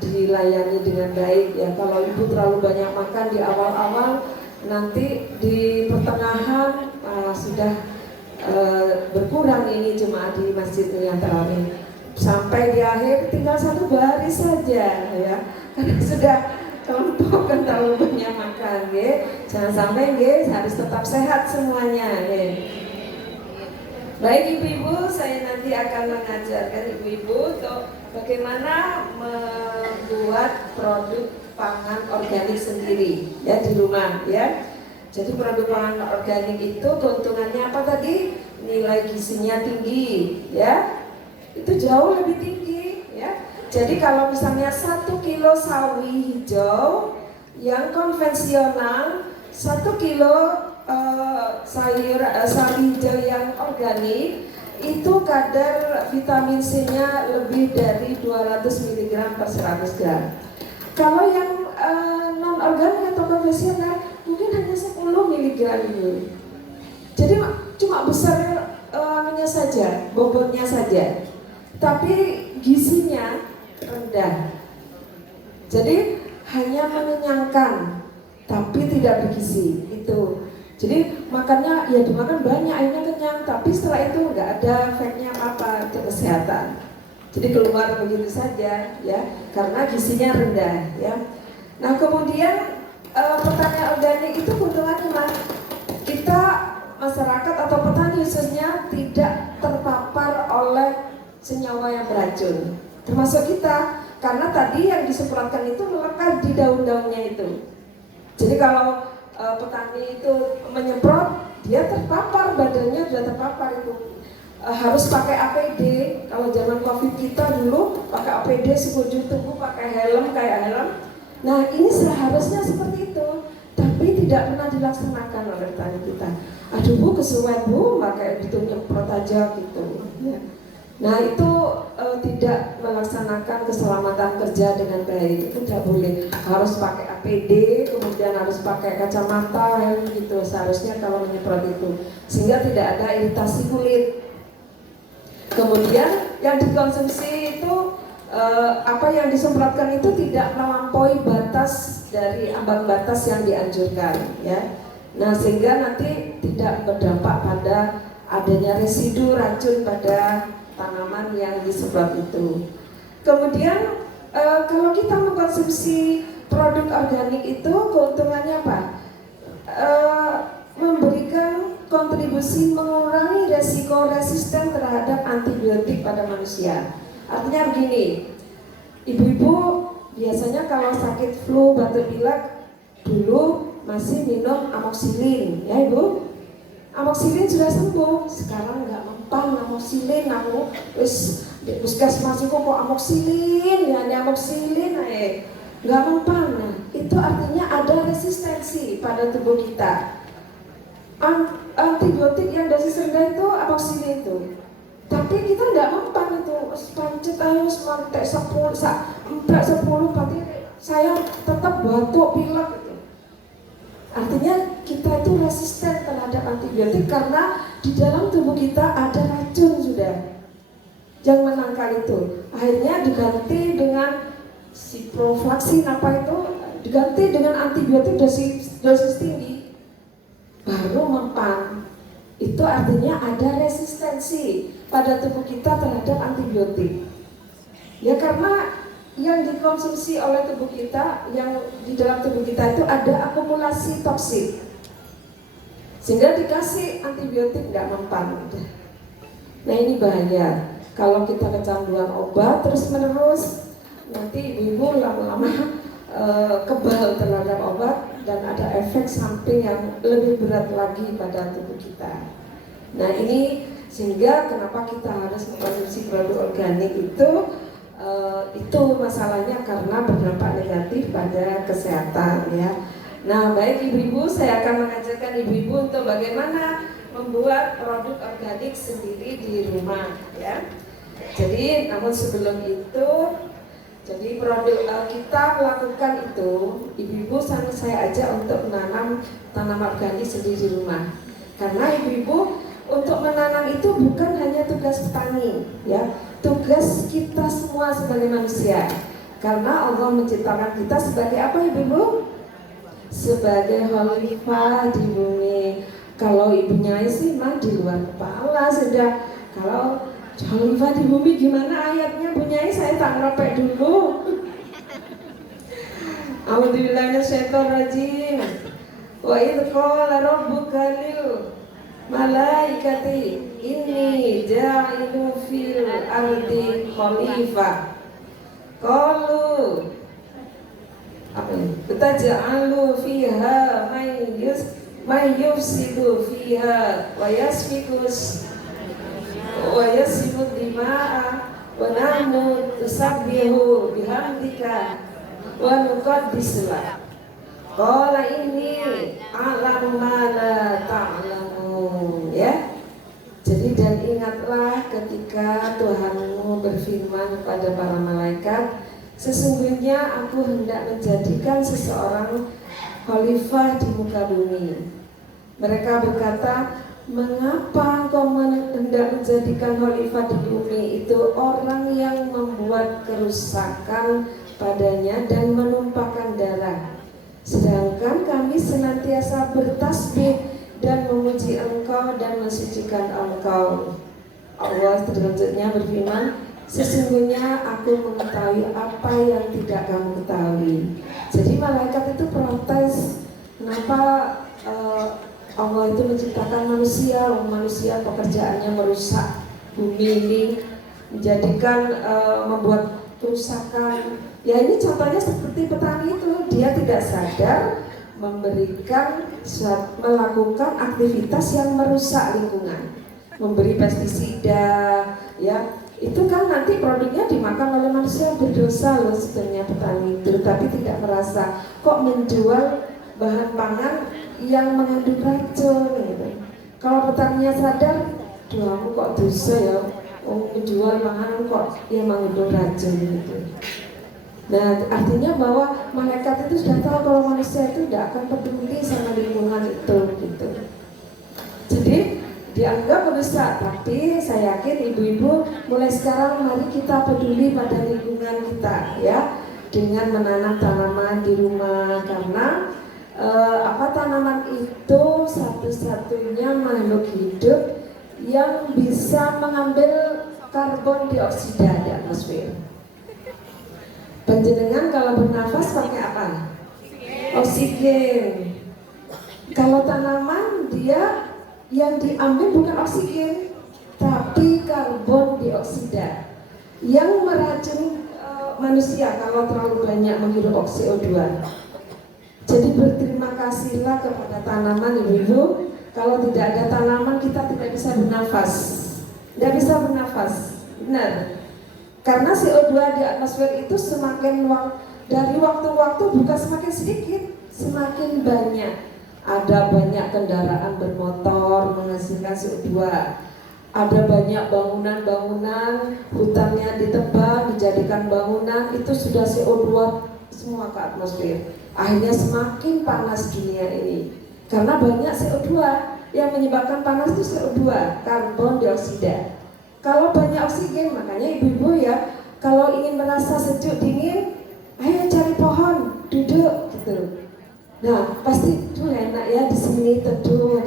dilayani dengan baik ya. Kalau Ibu terlalu banyak makan di awal-awal, nanti di pertengahan sudah berkurang ini jemaah di Masjid Nurul Tarawih. Sampai di akhir tinggal 1 baris saja ya. Karena sudah kelompokan terlalu banyak makan ya. Jangan sampai ya, harus tetap sehat semuanya ya. Baik ibu-ibu, saya nanti akan mengajarkan ibu-ibu untuk bagaimana membuat produk pangan organik sendiri ya di rumah ya. Jadi produk pangan organik itu keuntungannya apa tadi? Nilai gizinya tinggi ya. Itu jauh lebih tinggi ya. Jadi kalau misalnya 1 kilo sawi hijau yang konvensional, 1 kilo sawi hijau yang organik itu kadar vitamin C-nya lebih dari 200 mg per 100 gram. Kalau yang non organik atau konvensional mungkin hanya 10 mg. Jadi cuma besar anunya saja, bobotnya saja. Tapi gizinya rendah. Jadi hanya mengenyangkan tapi tidak bergizi itu. Jadi makannya ya dimakan banyak, akhirnya kenyang, tapi setelah itu nggak ada efeknya apa untuk kesehatan. Jadi keluar begitu saja ya, karena gizinya rendah ya. Nah kemudian pertanian organik itu keuntungannya apa? Kita masyarakat atau petani khususnya tidak terpapar oleh senyawa yang beracun, termasuk kita, karena tadi yang disemprotkan itu melekat di daun-daunnya itu. Jadi kalau petani itu menyemprot, dia terpapar, badannya sudah terpapar itu. Harus pakai APD. Kalau zaman COVID kita dulu pakai APD sekujur tubuh, pakai helm kayak helm. Nah ini seharusnya seperti itu, tapi tidak pernah dilaksanakan oleh petani kita. Aduh Bu, kesuwen Bu, pakai itu nyemprot aja gitu. Ya. Nah itu tidak melaksanakan keselamatan kerja dengan baik, itu tidak boleh. Harus pakai APD, kemudian harus pakai kacamata gitu seharusnya kalau menyemprot itu, sehingga tidak ada iritasi kulit. Kemudian yang dikonsumsi itu apa yang disemprotkan itu tidak melampaui batas dari ambang batas yang dianjurkan ya. Nah, sehingga nanti tidak berdampak pada adanya residu racun pada tanaman yang disemprot itu. Kemudian kalau kita mengkonsumsi produk organik itu keuntungannya apa? Memberikan kontribusi mengurangi resiko resisten terhadap antibiotik pada manusia. Artinya begini, ibu-ibu biasanya kalau sakit flu, batuk pilek dulu masih minum amoxicillin, ya ibu. Amoxicillin sudah sembuh, sekarang nggak mempan amoxicillin, aku wis di puskesmas kok amoxicillin, ya amoxicillin, nggak mempan. Nah, itu artinya ada resistensi pada tubuh kita. Antibiotik yang dosis rendah itu amoxicillin itu, tapi kita nggak mempan itu. Pancet ayo semantek 10, 10 berarti saya tetap batuk pilek gitu. Artinya kita itu resisten terhadap antibiotik karena di dalam tubuh kita ada racun sudah yang menangkal itu. Akhirnya diganti dengan ciprofloxacin apa itu, diganti dengan antibiotik dosis tinggi, baru mempan. Itu artinya ada resistensi pada tubuh kita terhadap antibiotik. Ya karena yang dikonsumsi oleh tubuh kita, yang di dalam tubuh kita itu ada akumulasi toksik, sehingga dikasih antibiotik nggak mempan. Nah ini bahaya. Kalau kita kecanduan obat terus menerus, nanti ibu lama-lama kebal terhadap obat dan ada efek samping yang lebih berat lagi pada tubuh kita. Nah ini sehingga kenapa kita harus mengkonsumsi produk organik itu masalahnya karena berdampak negatif pada kesehatan ya. Nah baik ibu-ibu, saya akan mengajarkan ibu-ibu untuk bagaimana membuat produk organik sendiri di rumah ya. Jadi namun sebelum itu, jadi produk kita melakukan itu, ibu-ibu saya ajak untuk menanam tanaman organik sendiri di rumah. Karena ibu-ibu untuk menanam itu bukan hanya tugas petani, ya, tugas kita semua sebagai manusia. Karena Allah menciptakan kita sebagai apa ibu-ibu? Sebagai khalifah di bumi. Kalau ibunya sih mah di luar kepala sudah. Kalau khalifah di bumi gimana ayatnya Bunyai? Saya tak ngeropek dulu. A'udzubillahi minasyaitonirrajim. Wa idz qala rabbuka lil malaikati inni ja'ilu fil ardi khalifah. Qalu apa ini? Taj'alu fiha may yufsidu fiha wa yasfikus wa yasfiku dima'a wa nahnu tusabbihu bihamdika wa nuqaddisu lak. Qala inni a'lamu ma la ta'lamun, ya. Jadi dan ingatlah ketika Tuhanmu berfirman kepada para malaikat, sesungguhnya aku hendak menjadikan seseorang khalifah di muka bumi. Mereka berkata, mengapa engkau hendak menjadikan khalifah di bumi? Itu orang yang membuat kerusakan padanya dan menumpahkan darah. Sedangkan kami senantiasa bertasbih dan memuji Engkau dan mensucikan Engkau. Allah selanjutnya berfirman, sesungguhnya aku mengetahui apa yang tidak kamu ketahui. Jadi malaikat itu protes, kenapa Allah itu menciptakan manusia pekerjaannya merusak bumi ini, menjadikan membuat kerusakan. Ya ini contohnya seperti petani itu, dia tidak sadar melakukan aktivitas yang merusak lingkungan, memberi pestisida, ya itu kan nanti produknya dimakan oleh manusia, berdosa loh sebenarnya petani itu, tapi tidak merasa kok menjual bahan pangan yang mengandung racun gitu. Kalau petaninya sadar, duh aku kok dosa ya, menjual makanan kok yang mengandung racun gitu. Nah artinya bahwa malaikat itu sudah tahu kalau manusia itu tidak akan peduli sama lingkungan itu gitu. Jadi dianggap merusak, tapi saya yakin ibu-ibu mulai sekarang mari kita peduli pada lingkungan kita ya, dengan menanam tanaman di rumah, karena tanaman itu satu-satunya makhluk hidup yang bisa mengambil karbon dioksida di atmosfer. Panjenengan kalau bernafas pakai apa? Oksigen. Kalau tanaman dia yang diambil bukan oksigen, tapi karbon dioksida yang meracuni manusia kalau terlalu banyak menghirup CO2. Jadi berterima kasihlah kepada tanaman, ibu-ibu. Kalau tidak ada tanaman kita tidak bisa bernafas. Tidak bisa bernafas, benar. Karena CO2 di atmosfer itu semakin dari waktu-waktu bukan semakin sedikit, semakin banyak. Ada banyak kendaraan bermotor menghasilkan CO2. Ada banyak bangunan-bangunan, hutannya ditebang, dijadikan bangunan, itu sudah CO2 semua ke atmosfer. Akhirnya semakin panas dunia ini. Karena banyak CO2, yang menyebabkan panas itu CO2, karbon dioksida. Kalau banyak oksigen, makanya ibu-ibu ya, kalau ingin merasa sejuk dingin, ayo cari pohon, duduk gitu. Nah, pasti tuh enak ya di sini teduh.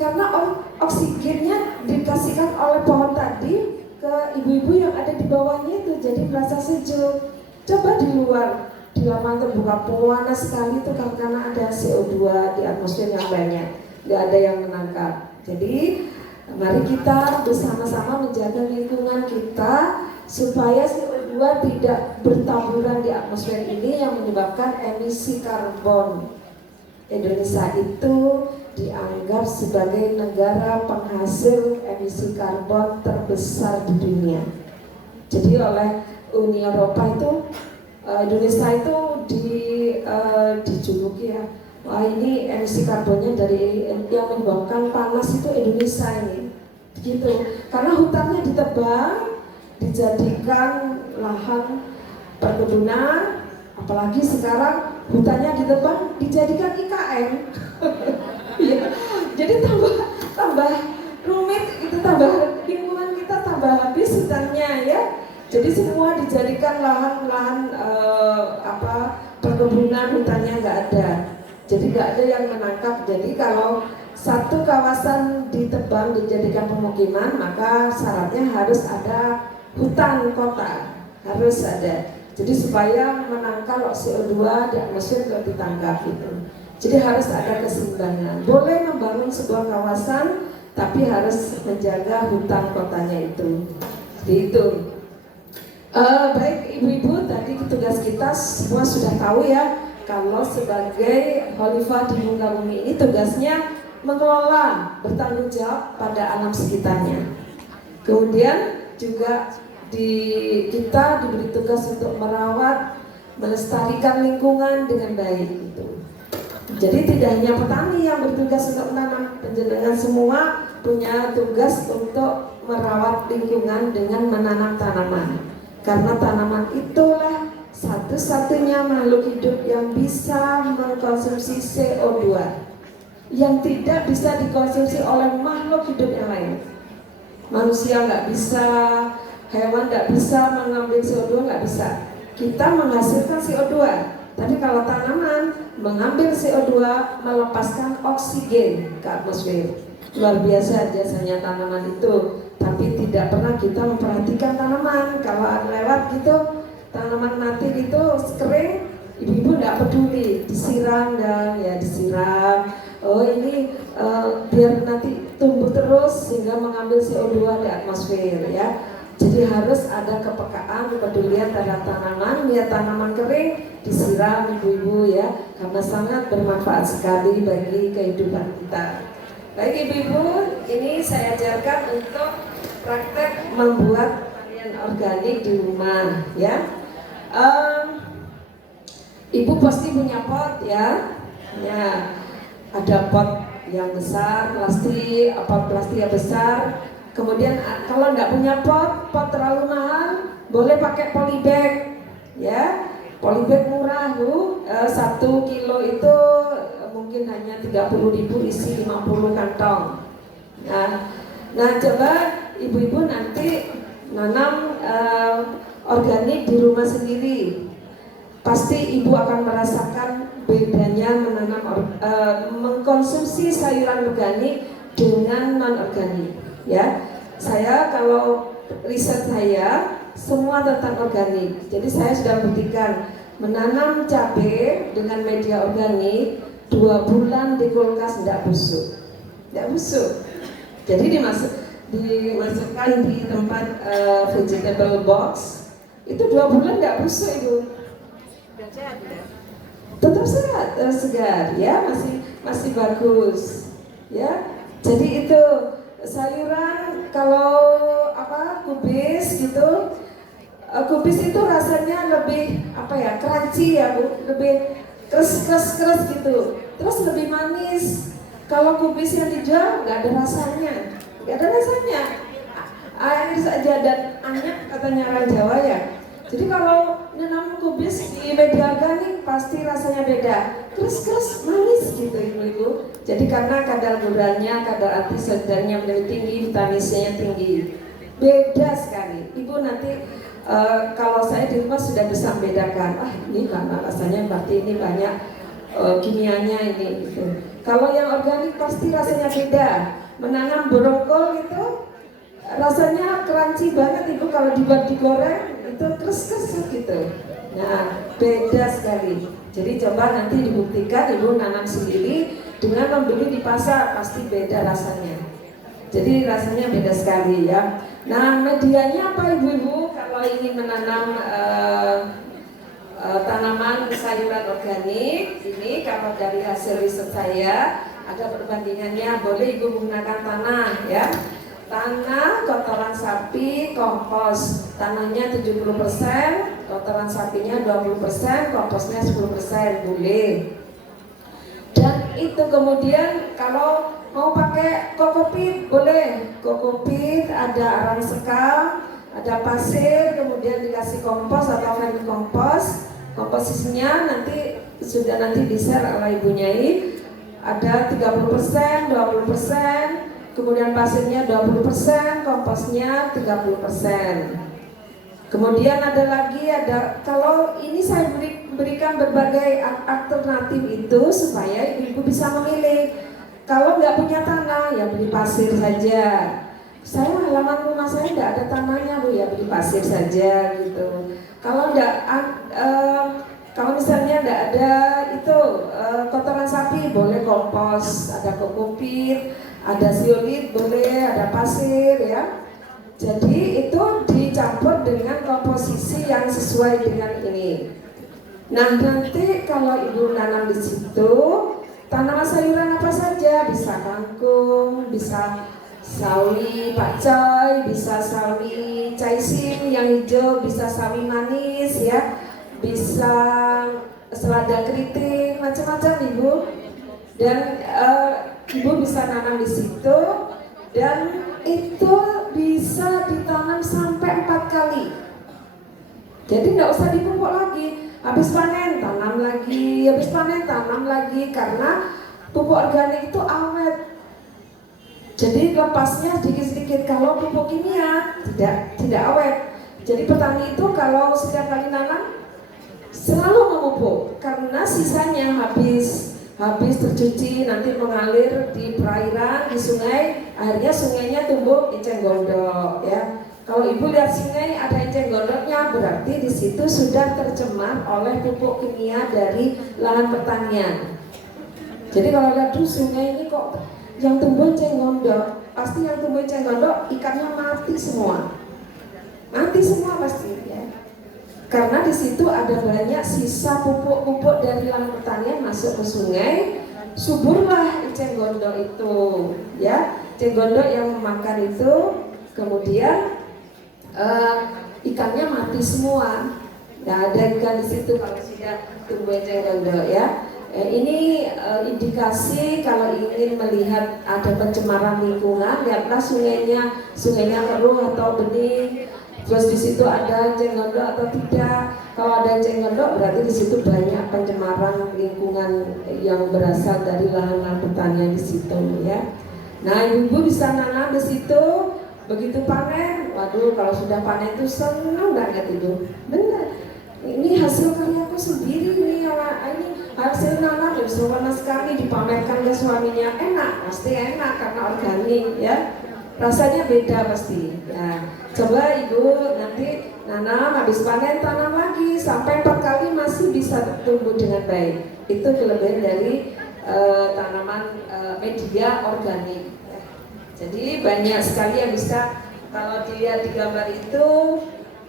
Karena oksigennya dikasihkan oleh pohon tadi ke ibu-ibu yang ada di bawahnya itu, jadi merasa sejuk. Coba di luar, di lapangan terbuka panas sekali itu karena ada CO2 di atmosfer yang banyak, nggak ada yang menangkap. Jadi mari kita bersama-sama menjaga lingkungan kita supaya CO2 tidak bertaburan di atmosfer ini yang menyebabkan emisi karbon. Indonesia itu dianggap sebagai negara penghasil emisi karbon terbesar di dunia. Jadi oleh Uni Eropa itu Indonesia itu dijuluki ya, wah ini emisi karbonnya dari yang menyebabkan panas itu Indonesia ini, gitu. Karena hutannya ditebang, dijadikan lahan perkebunan, apalagi sekarang hutannya ditebang, dijadikan IKN. Ya, jadi tambah rumit, itu tambah lingkungan kita tambah habis hutannya ya. Jadi semua dijadikan lahan-lahan perkebunan, hutannya nggak ada. Jadi nggak ada yang menangkap. Jadi kalau satu kawasan ditebang dijadikan pemukiman, maka syaratnya harus ada hutan kota, harus ada. Jadi supaya menangkal CO2 di atmosfer tidak ditangkap itu. Jadi harus ada keseimbangan. Boleh membangun sebuah kawasan, tapi harus menjaga hutan kotanya itu. Jadi itu. Baik ibu-ibu, tadi tugas kita semua sudah tahu ya, kalau sebagai khalifah di muka bumi ini tugasnya mengelola, bertanggung jawab pada alam sekitarnya. Kemudian juga kita diberi tugas untuk merawat, melestarikan lingkungan dengan baik itu. Jadi tidak hanya petani yang bertugas untuk menanam, panjenengan semua punya tugas untuk merawat lingkungan dengan menanam tanaman. Karena tanaman itulah satu-satunya makhluk hidup yang bisa mengkonsumsi CO2 yang tidak bisa dikonsumsi oleh makhluk hidup yang lain. Manusia nggak bisa, hewan nggak bisa mengambil CO2, nggak bisa. Kita menghasilkan CO2, tapi kalau tanaman mengambil CO2, melepaskan oksigen ke atmosfer. Luar biasa jasanya tanaman itu. Tapi tidak pernah kita memperhatikan tanaman. Kalau lewat gitu, tanaman mati gitu, kering, ibu-ibu tidak peduli, disiram dan ya disiram. Oh ini biar nanti tumbuh terus sehingga mengambil CO2 di atmosfer ya. Jadi harus ada kepekaan, kepedulian terhadap tanaman. Lihat tanaman kering, disiram ibu-ibu ya, karena sangat bermanfaat sekali bagi kehidupan kita. Baik ibu-ibu, ini saya ajarkan untuk praktek membuat pertanian organik di rumah ya. Ibu pasti punya pot ya. Ya, ada pot yang besar, plastik, plastik yang besar. Kemudian kalau nggak punya pot terlalu mahal, boleh pakai polybag ya. Polybag murah bu, 1 kilo itu mungkin hanya 30.000 isi 50 kantong. Nah coba ibu-ibu nanti nanam organik di rumah sendiri. pasti ibu akan merasakan bedanya mengkonsumsi sayuran organik dengan non organik. Ya, saya kalau riset saya semua tentang organik. Jadi saya sudah buktikan menanam cabai dengan media organik 2 bulan di kulkas tidak busuk. Jadi dimasukkan di tempat vegetable box itu 2 bulan tidak busuk itu. Tetap sehat, segar, ya, masih bagus, ya. Jadi itu sayuran kalau kubis gitu. Kubis itu rasanya lebih crunchy ya Bu, lebih keras gitu, terus lebih manis. Kalau kubis yang dijual nggak ada rasanya, air saja dan anyak katanya orang Jawa ya. Jadi kalau menanam kubis di media organik pasti rasanya beda, keras manis gitu ibu-ibu. Jadi karena kadar guranya, kadar antioksidannya lebih tinggi, vitamin C-nya tinggi, beda sekali. Ibu nanti kalau saya di rumah sudah bisa membedakan, ini karena rasanya berarti ini banyak kimianya ini gitu. Kalau yang organik pasti rasanya beda. Menanam brokol itu rasanya crunchy banget ibu, kalau dibuat digoreng itu keras gitu. Nah, beda sekali. Jadi coba nanti dibuktikan ibu nanam sendiri dengan membeli di pasar, pasti beda rasanya. Jadi rasanya beda sekali ya. Nah, medianya apa ibu-ibu kalau ingin menanam tanaman sayuran organik? Ini kalau dari hasil riset saya ada perbandingannya. Boleh ibu menggunakan tanah ya. Tanah, kotoran sapi, kompos. Tanahnya 70%, kotoran sapinya 20%, komposnya 10%, boleh. Dan itu kemudian kalau mau pakai kokopit boleh. Kokopit ada arang sekam, ada pasir, kemudian dikasih kompos atau vermikompos. Komposisinya nanti sudah di-share oleh Ibu Nyai. Ada 30%, 20%. Kemudian pasirnya 20%, komposnya 30%. Kemudian ada kalau ini saya berikan berbagai alternatif itu supaya ibu bisa memilih. Kalau nggak punya tanah ya beli pasir saja. Saya halaman rumah saya nggak ada tanahnya Bu, ya beli pasir saja gitu. Kalau misalnya nggak ada itu kotoran sapi boleh kompos, ada kokopit, ada zeolit boleh, ada pasir ya. Jadi itu dicampur dengan komposisi yang sesuai dengan ini. Nah nanti kalau ibu nanam di situ tanaman sayuran apa saja, bisa kangkung, bisa sawi pakcoy, bisa sawi caisim yang hijau, bisa sawi manis ya, bisa selada keriting, macam-macam ibu. Dan ibu bisa nanam di situ dan itu bisa ditanam sampai 4 kali. Jadi nggak usah dipupuk lagi. Habis panen tanam lagi, habis panen tanam lagi, karena pupuk organik itu awet. Jadi lepasnya sedikit-sedikit. Kalau pupuk kimia tidak awet. Jadi petani itu kalau setiap kali nanam selalu memupuk karena sisanya habis tercuci nanti mengalir di perairan, di sungai, akhirnya sungainya tumbuh enceng gondok ya. Kalau ibu lihat sungai ada enceng gondoknya, berarti di situ sudah tercemar oleh pupuk kimia dari lahan pertanian. Jadi kalau lihat sungai ini kok yang tumbuh enceng gondok, pasti yang tumbuh enceng gondok ikannya mati semua pasti ya. Karena di situ ada banyak sisa pupuk-pupuk dari lahan pertanian masuk ke sungai, suburlah enceng gondok itu, ya, enceng gondok yang memakan itu, kemudian ikannya mati semua. Nah, ada ikan di situ kalau sudah tumbuh enceng gondok ya. Ini indikasi kalau ingin melihat ada pencemaran lingkungan, lihatlah sungainya keruh atau bening. Terus di situ ada enceng gondok atau tidak. Kalau ada enceng gondok berarti di situ banyak pencemaran lingkungan yang berasal dari lahan pertanian di situ ya. Nah, ibu bisa nanam di situ. Begitu panen, waduh kalau sudah panen itu senang banget itu. Benar. ini hasil karyaku sendiri nih, ini hasil nanam loh, sempurna sekali, dipamerkan ke suaminya, enak, pasti enak karena organik ya, rasanya beda pasti. Ya, coba ibu nanti nanam, habis panen tanam lagi sampai 4 kali masih bisa tumbuh dengan baik. Itu kelebihan dari tanaman media organik. Ya. Jadi banyak sekali yang bisa, kalau dilihat di gambar itu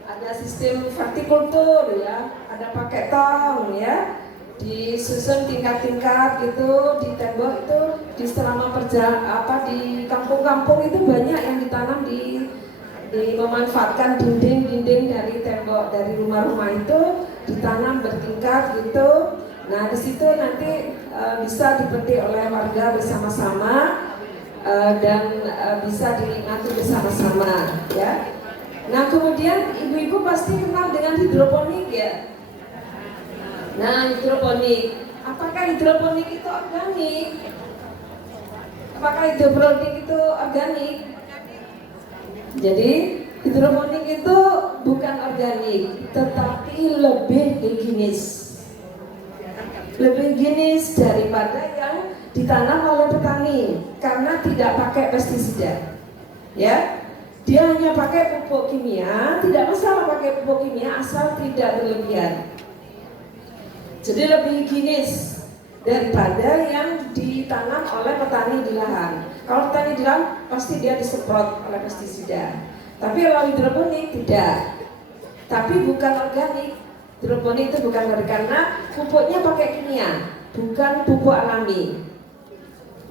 ada sistem vertikultur ya, ada pakai tong ya, disusun tingkat-tingkat gitu di tembok itu, di selama di kampung-kampung itu banyak yang ditanam memanfaatkan dinding-dinding dari tembok dari rumah-rumah itu ditanam bertingkat gitu. Nah di situ nanti bisa dipetik oleh warga bersama-sama dan bisa dinikmati bersama-sama ya. Nah kemudian ibu-ibu pasti kenal dengan hidroponik ya. Nah hidroponik, apakah hidroponik itu organik? Apakah hidroponik itu organik? Jadi hidroponik itu bukan organik, tetapi lebih higienis. Lebih higienis daripada yang ditanam oleh petani karena tidak pakai pestisida. Ya, dia hanya pakai pupuk kimia, tidak masalah pakai pupuk kimia asal tidak berlebihan. Jadi lebih higienis daripada yang ditanam oleh petani di lahan. Kalau petani di lahan pasti dia disemprot oleh pestisida. Tapi kalau hidroponik tidak. Tapi bukan organik. Hidroponik itu bukan organik karena pupuknya pakai kimia, bukan pupuk alami.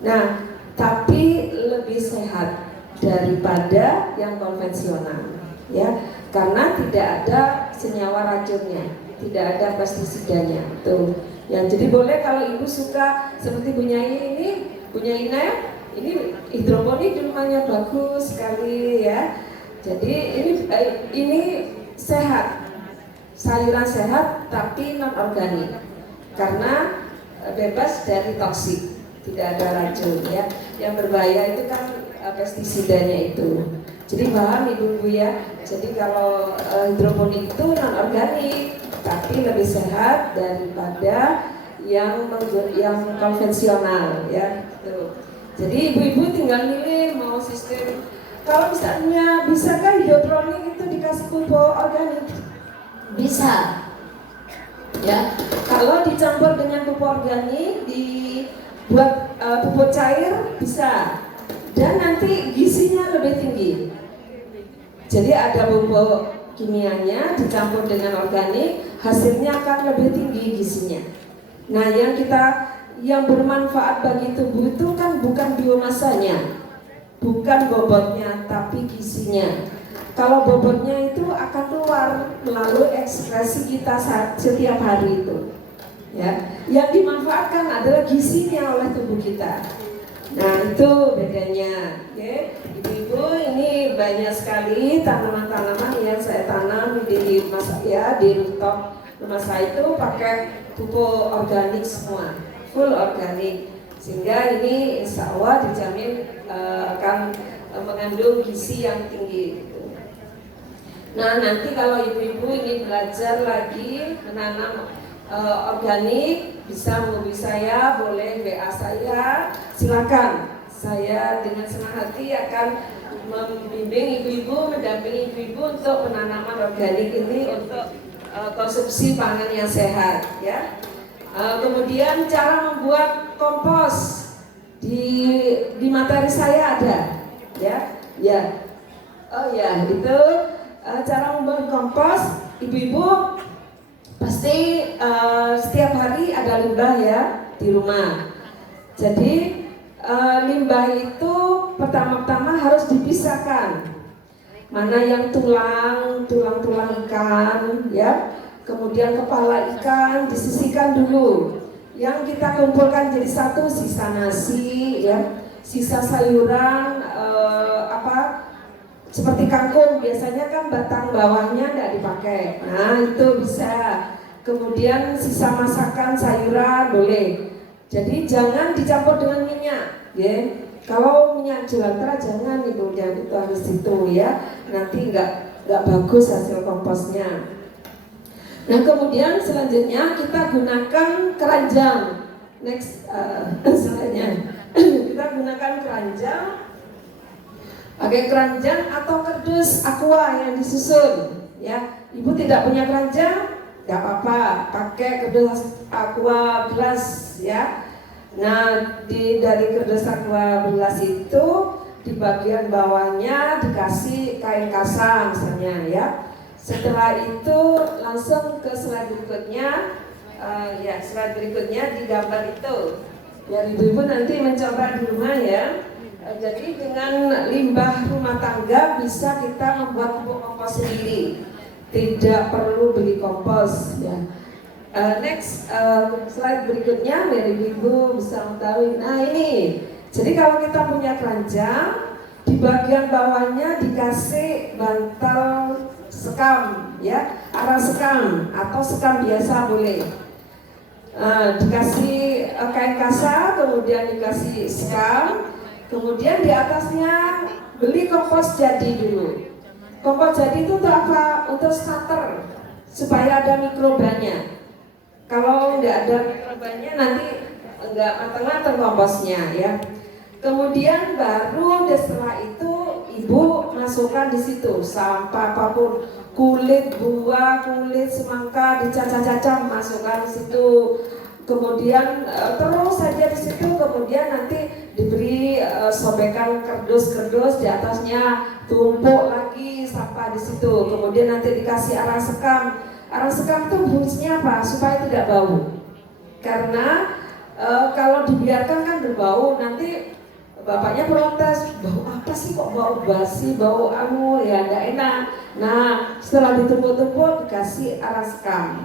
Nah, tapi lebih sehat daripada yang konvensional, ya, karena tidak ada senyawa racunnya, tidak ada pestisidanya. Tuh, ya, jadi boleh kalau ibu suka seperti Bu Nyai ini, Bu Nyai Ina, ini hidroponik di rumahnya bagus sekali, ya. Jadi ini sehat. Sayuran sehat tapi non organik karena bebas dari toksik, tidak ada racun ya. Yang berbahaya itu kan pestisidanya itu. Jadi paham ibu-ibu ya. Jadi kalau hidroponik itu non organik tapi lebih sehat daripada yang konvensional ya. Tuh. Jadi ibu-ibu tinggal milih mau sistem. Kalau misalnya bisakah hidroponik itu dikasih pupuk organik? Bisa, ya. Kalau dicampur dengan pupuk organik, dibuat pupuk cair bisa, dan nanti gizinya lebih tinggi. Jadi ada pupuk kimianya dicampur dengan organik, hasilnya akan lebih tinggi gizinya. Nah, yang bermanfaat bagi tubuh itu kan bukan biomasanya, bukan bobotnya, tapi gizinya. Kalau bobotnya itu akan keluar melalui ekskresi kita setiap hari itu. Ya, yang dimanfaatkan adalah gizinya oleh tubuh kita. Nah itu bedanya. Oke, ibu-ibu ini banyak sekali tanaman-tanaman yang saya tanam di rumah saya, di rooftop rumah saya itu pakai pupuk organik semua, full organik. Sehingga ini insya Allah dijamin akan mengandung gizi yang tinggi. Nah nanti kalau ibu-ibu ini belajar lagi menanam organik, bisa menghubungi saya, boleh WA saya, silakan. Saya dengan senang hati akan membimbing ibu-ibu, mendampingi ibu-ibu untuk penanaman organik ini untuk konsumsi pangan yang sehat, ya. Kemudian cara membuat kompos di materi saya ada, ya. Oh ya, itu cara membuat kompos. Ibu-ibu pasti setiap hari ada limbah ya di rumah. Jadi limbah itu pertama-tama harus dipisahkan. Mana yang tulang ikan, ya. Kemudian kepala ikan disisihkan dulu. Yang kita kumpulkan jadi satu, sisa nasi, ya, sisa sayuran, seperti kangkung biasanya kan batang bawahnya tidak dipakai. Nah itu bisa. Kemudian sisa masakan sayuran boleh. Jadi jangan dicampur dengan minyak, ya. Kalau minyak jelantah jangan itu, itu harus itu ya. Nanti nggak bagus hasil komposnya. Nah kemudian selanjutnya kita gunakan keranjang. Next slide-nya. Kita gunakan keranjang. Pakai keranjang atau kardus aqua yang disusun. Ya, ibu tidak punya keranjang, nggak apa-apa, pakai kardus aqua gelas ya. Nah dari kardus aqua gelas itu di bagian bawahnya dikasih kain kasa misalnya ya. Setelah itu langsung ke slide berikutnya. Slide berikutnya di gambar itu. Ya ibu-ibu nanti mencoba di rumah ya. Jadi dengan limbah rumah tangga bisa kita membuat pupuk kompos sendiri, tidak perlu beli kompos ya. Next slide berikutnya biar ibu bisa mengetahui. Nah ini, jadi kalau kita punya keranjang, di bagian bawahnya dikasih bantal sekam ya, arang sekam atau sekam biasa boleh. Dikasih kain kasa, kemudian dikasih sekam. Kemudian di atasnya beli kompos jadi dulu. Kompos jadi itu untuk apa? Untuk starter supaya ada mikrobanya. Kalau nggak ada mikrobanya nanti nggak matang-matang komposnya ya. Kemudian baru setelah itu ibu masukkan di situ sampah apapun, kulit buah, kulit semangka dicacah-cacah masukkan di situ. Kemudian terus saja di situ, kemudian nanti diberi sobekan kardus-kardus di atasnya, tumpuk lagi sampah di situ. Kemudian nanti dikasih arang sekam. Arang sekam itu fungsinya apa? Supaya tidak bau. Karena kalau dibiarkan kan berbau, nanti bapaknya protes, bau apa sih kok bau basi, bau ya nggak enak. Nah setelah ditumpuk-tumpuk dikasih arang sekam.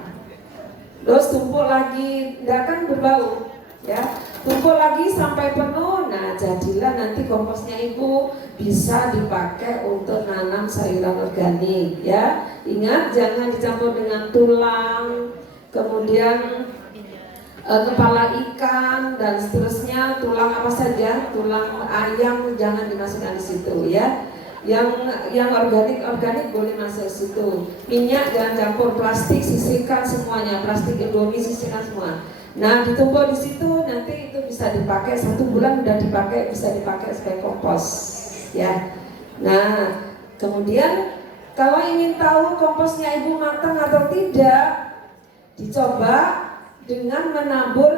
Terus tumpuk lagi, tidak akan berbau ya. Tumpuk lagi sampai penuh. Nah jadilah nanti komposnya ibu bisa dipakai untuk nanam sayuran organik ya. Ingat jangan dicampur dengan tulang, kemudian kepala ikan dan seterusnya, tulang apa saja, tulang ayam jangan dimasukkan di situ ya. Yang organik boleh masuk situ. Minyak jangan campur, plastik sisihkan semuanya, plastik Indomie sisihkan semua. Nah ditumpuk di situ nanti itu bisa dipakai 1 bulan udah dipakai, bisa dipakai sebagai kompos ya. Nah kemudian kalau ingin tahu komposnya ibu matang atau tidak, dicoba dengan menabur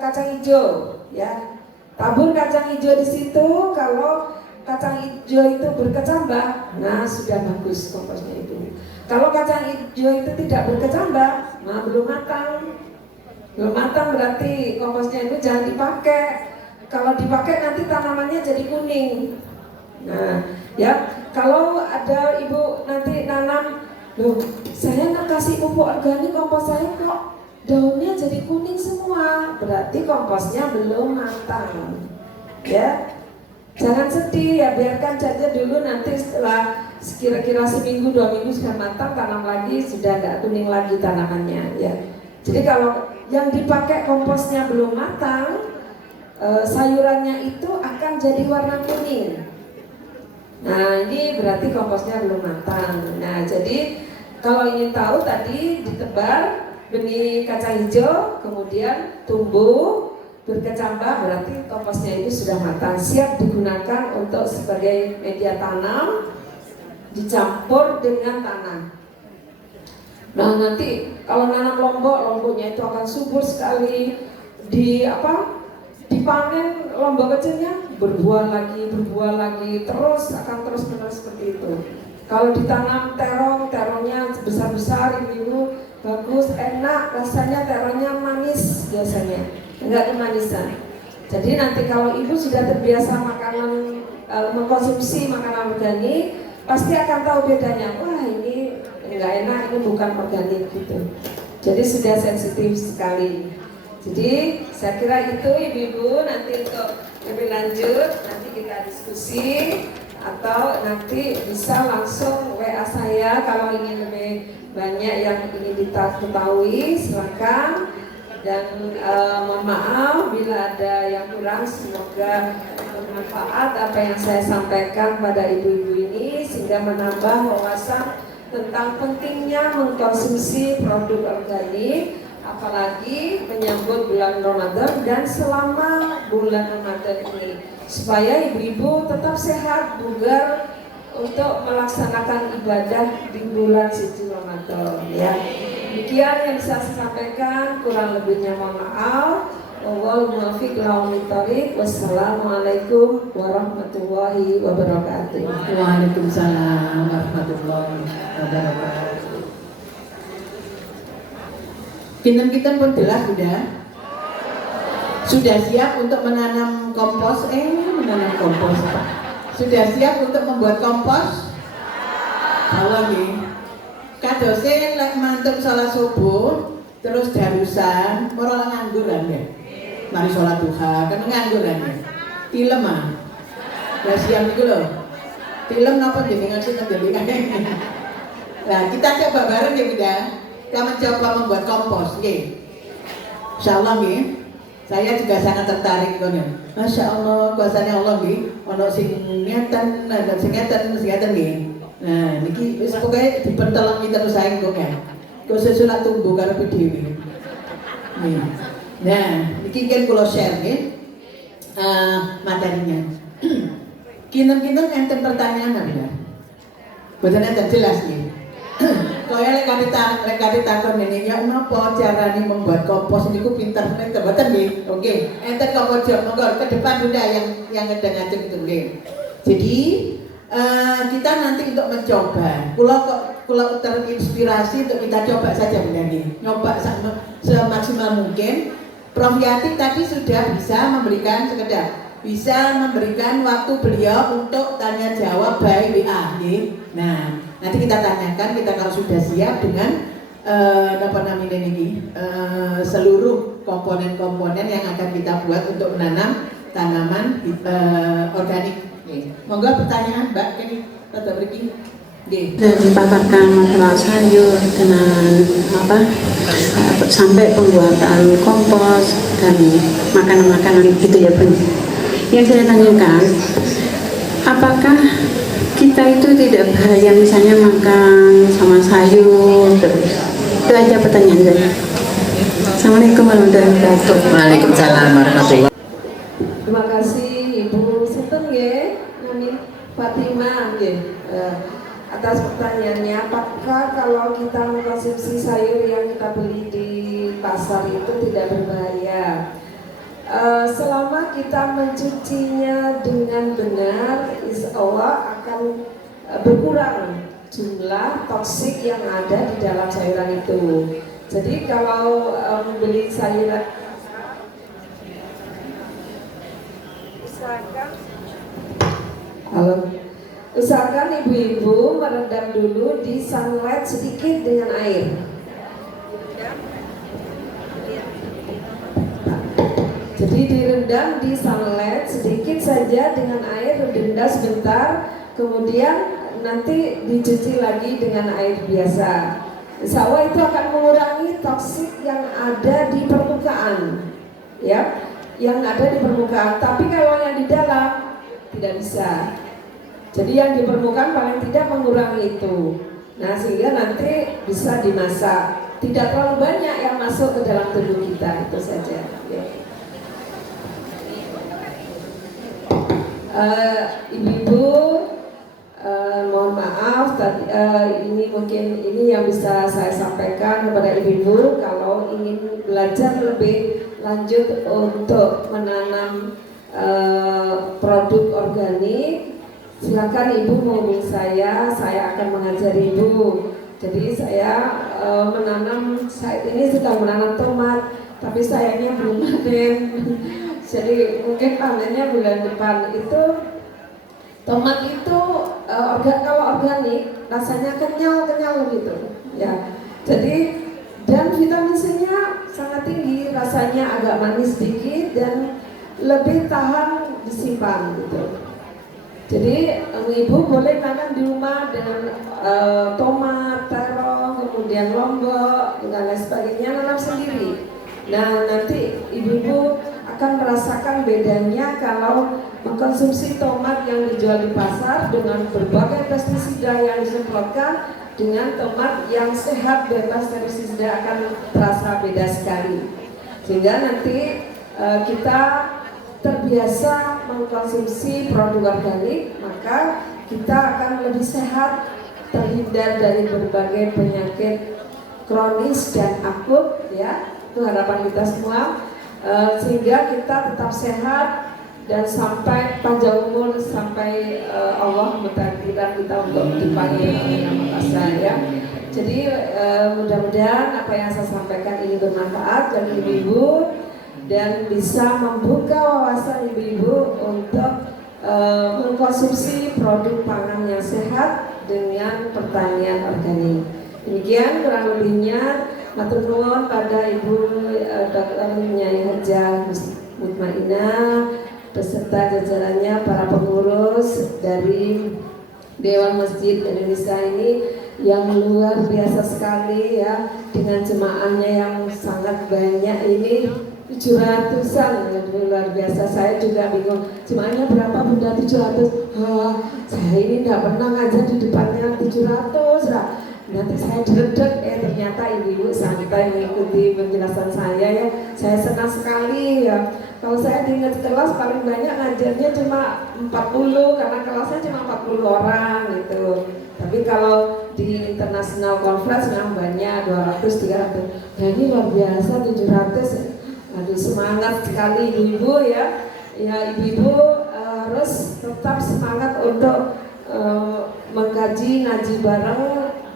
kacang hijau ya. Tabur kacang hijau di situ, kalau kacang hijau itu berkecambah, nah sudah bagus komposnya itu. Kalau kacang hijau itu tidak berkecambah, nah belum matang. Belum matang berarti komposnya itu jangan dipakai. Kalau dipakai nanti tanamannya jadi kuning. Nah, ya kalau ada ibu nanti nanam, loh saya nak kasih pupuk organik kompos saya kok daunnya jadi kuning semua, berarti komposnya belum matang. Ya. Jangan sedih ya, biarkan saja dulu, nanti setelah kira-kira seminggu 2 minggu sudah matang, tanam lagi sudah tidak kuning lagi tanamannya ya. Jadi kalau yang dipakai komposnya belum matang, sayurannya itu akan jadi warna kuning. Nah ini berarti komposnya belum matang. Nah jadi kalau ingin tahu tadi ditebar benih kacang hijau, kemudian tumbuh berkecambah, berarti komposnya itu sudah matang, siap digunakan untuk sebagai media tanam, dicampur dengan tanah. Nah nanti kalau nanam lomboknya itu akan subur sekali. Dipanen lombok kecilnya berbuah lagi, terus akan terus menerus seperti itu. Kalau ditanam terongnya besar-besar ibu bagus, enak, rasanya terongnya manis biasanya, enggak kemanisan. Jadi nanti kalau ibu sudah terbiasa mengkonsumsi makanan organik, pasti akan tahu bedanya. Wah ini enggak enak, ini bukan organik gitu. Jadi sudah sensitif sekali. Jadi saya kira itu ibu-ibu, nanti untuk lebih lanjut nanti kita diskusi atau nanti bisa langsung WA saya kalau ingin lebih banyak yang ingin diketahui, silakan. Dan mohon maaf bila ada yang kurang, semoga bermanfaat apa yang saya sampaikan pada ibu-ibu ini sehingga menambah wawasan tentang pentingnya mengkonsumsi produk organik, apalagi menyambut bulan Ramadan dan selama bulan Ramadan ini, supaya ibu-ibu tetap sehat, bugar untuk melaksanakan ibadah di bulan suci Ramadan. Ya, demikian yang bisa saya sampaikan. Kurang lebihnya mohon maaf. Wallahul muwaffiq ila aqwamit thoriq. Wassalamualaikum warahmatullahi wabarakatuh. Waalaikumsalam warahmatullahi wabarakatuh. Pinten-pinten pun jelas sudah siap untuk menanam kompos, menanam kompos Pak. Sudah siap untuk membuat kompos? Allah nggih. Kadose lek mantep salat subuh terus darusan ora ngangguran ya. Mari sholat duha kan ngangguran ya. Tilem ah. Ya siang iku lho. Tilem napa jenengan sing ngendeli. Nah, kita coba bareng ya Bunda. Kita mencoba membuat kompos nggih. Insyaallah nggih. Saya juga sangat tertarik kono. Masya Allah, kuasanya Allah nggih. Ono sing ngeten, ada sing ngeten nggih. Nah, niki wis pokoke dipentelengi terus sae kok ya. Kok sesulat tumbuh karo dhewe. Nih. Nah, niki kan kula share nggih. Materinya. Kinten-kinten enten pertanyaan apa? Mboten enten jelas nggih. Kaya lek kate takon ngene ya napa carane membuat kompos niku pinter mboten nggih. Oke, enten kok pojok monggo ke depan Bunda yang ngedeng-ngedeng itu nggih. Jadi kita nanti untuk mencoba, kula terinspirasi untuk kita coba saja Bunda nggih. Nyoba semaksimal mungkin. Prof Yati tadi sudah bisa memberikan waktu beliau untuk tanya jawab by WA nggih. Nah, nanti kita tanyakan, kita kalau sudah siap dengan seluruh komponen-komponen yang akan kita buat untuk menanam tanaman organik. Monggo pertanyaan Mbak Kini rada mriki. Nggih. Dan dipaparkan masalah sayur dengan sampai pembuatan kompos dan makanan-makanan gitu ya Bun. Yang saya tanyakan, apakah kita itu tidak bahaya misalnya makan sama sayur terus? Itu aja pertanyaan saya. Assalamualaikum warahmatullahi wabarakatuh. Waalaikumsalam warahmatullahi wabarakatuh. Terima kasih Ibu Sinten nggih, nami Fatimah nggih. Atas pertanyaannya, apakah kalau kita mengkonsumsi sayur yang kita beli di pasar itu tidak berbahaya? Selama kita mencucinya dengan benar, insya Allah akan berkurang jumlah toksik yang ada di dalam sayuran itu. Jadi kalau membeli sayuran, usahakan ibu-ibu merendam dulu di sunlight sedikit dengan air. Jadi direndam di sunlight sedikit saja dengan air, direndam sebentar, kemudian nanti dicuci lagi dengan air biasa. Insya Allah itu akan mengurangi toksik yang ada di permukaan, ya, yang ada di permukaan. Tapi kalau yang di dalam tidak bisa. Jadi yang di permukaan paling tidak mengurangi itu. Nah, sehingga nanti bisa dimasak. Tidak terlalu banyak yang masuk ke dalam tubuh kita, itu saja. Ya. Ibu-ibu, mohon maaf tadi ini yang bisa saya sampaikan kepada ibu-ibu. Kalau ingin belajar lebih lanjut untuk menanam produk organik, silakan ibu menghubungi saya akan mengajari ibu. Jadi saya saat ini sedang menanam tomat, tapi sayangnya belum panen. Jadi mungkin panennya bulan depan. Itu tomat itu kalau organik rasanya kenyal gitu, ya. Jadi dan vitamin C-nya sangat tinggi, rasanya agak manis sedikit dan lebih tahan disimpan gitu. Jadi ibu boleh tanam di rumah dengan tomat, terong, kemudian lombok dan lain sebagainya, nanam sendiri. Nah, nanti ibu-ibu akan merasakan bedanya kalau mengkonsumsi tomat yang dijual di pasar dengan berbagai pestisida yang disemprotkan dengan tomat yang sehat bebas dari pestisida akan terasa beda sekali. Sehingga nanti kita terbiasa mengkonsumsi produk organik, maka kita akan lebih sehat, terhindar dari berbagai penyakit kronis dan akut, ya. Itu harapan kita semua, sehingga kita tetap sehat dan sampai panjang umur, sampai Allah mentakdirkan kita untuk dipanggil oleh Yang Maha Esa, ya. Jadi mudah-mudahan apa yang saya sampaikan ini bermanfaat bagi ibu-ibu dan bisa membuka wawasan ibu-ibu untuk mengkonsumsi produk pangan yang sehat dengan pertanian organik. Demikian kurang lebihnya. Matur nuwun pada Ibu Dr. Nyai Hajah Mutmainah beserta jajarannya, para pengurus dari Dewan Masjid Indonesia ini yang luar biasa sekali, ya, dengan jemaahnya yang sangat banyak ini 700-an, luar biasa. Saya juga bingung, jemaahnya berapa Bunda? 700. Saya ini tidak pernah ngajar di depannya 700 lah. Nanti saya diredek, ternyata ibu-ibu santai mengikuti penjelasan saya, ya. Saya senang sekali, ya. Kalau saya di kelas paling banyak ngajarnya cuma 40, karena kelasnya cuma 40 orang gitu. Tapi kalau di international conference memang banyak 200, 300. Nah, ini luar biasa 700. Aduh, semangat sekali ibu-ibu, ya. Ya, ibu-ibu harus tetap semangat untuk mengkaji, ngaji bareng,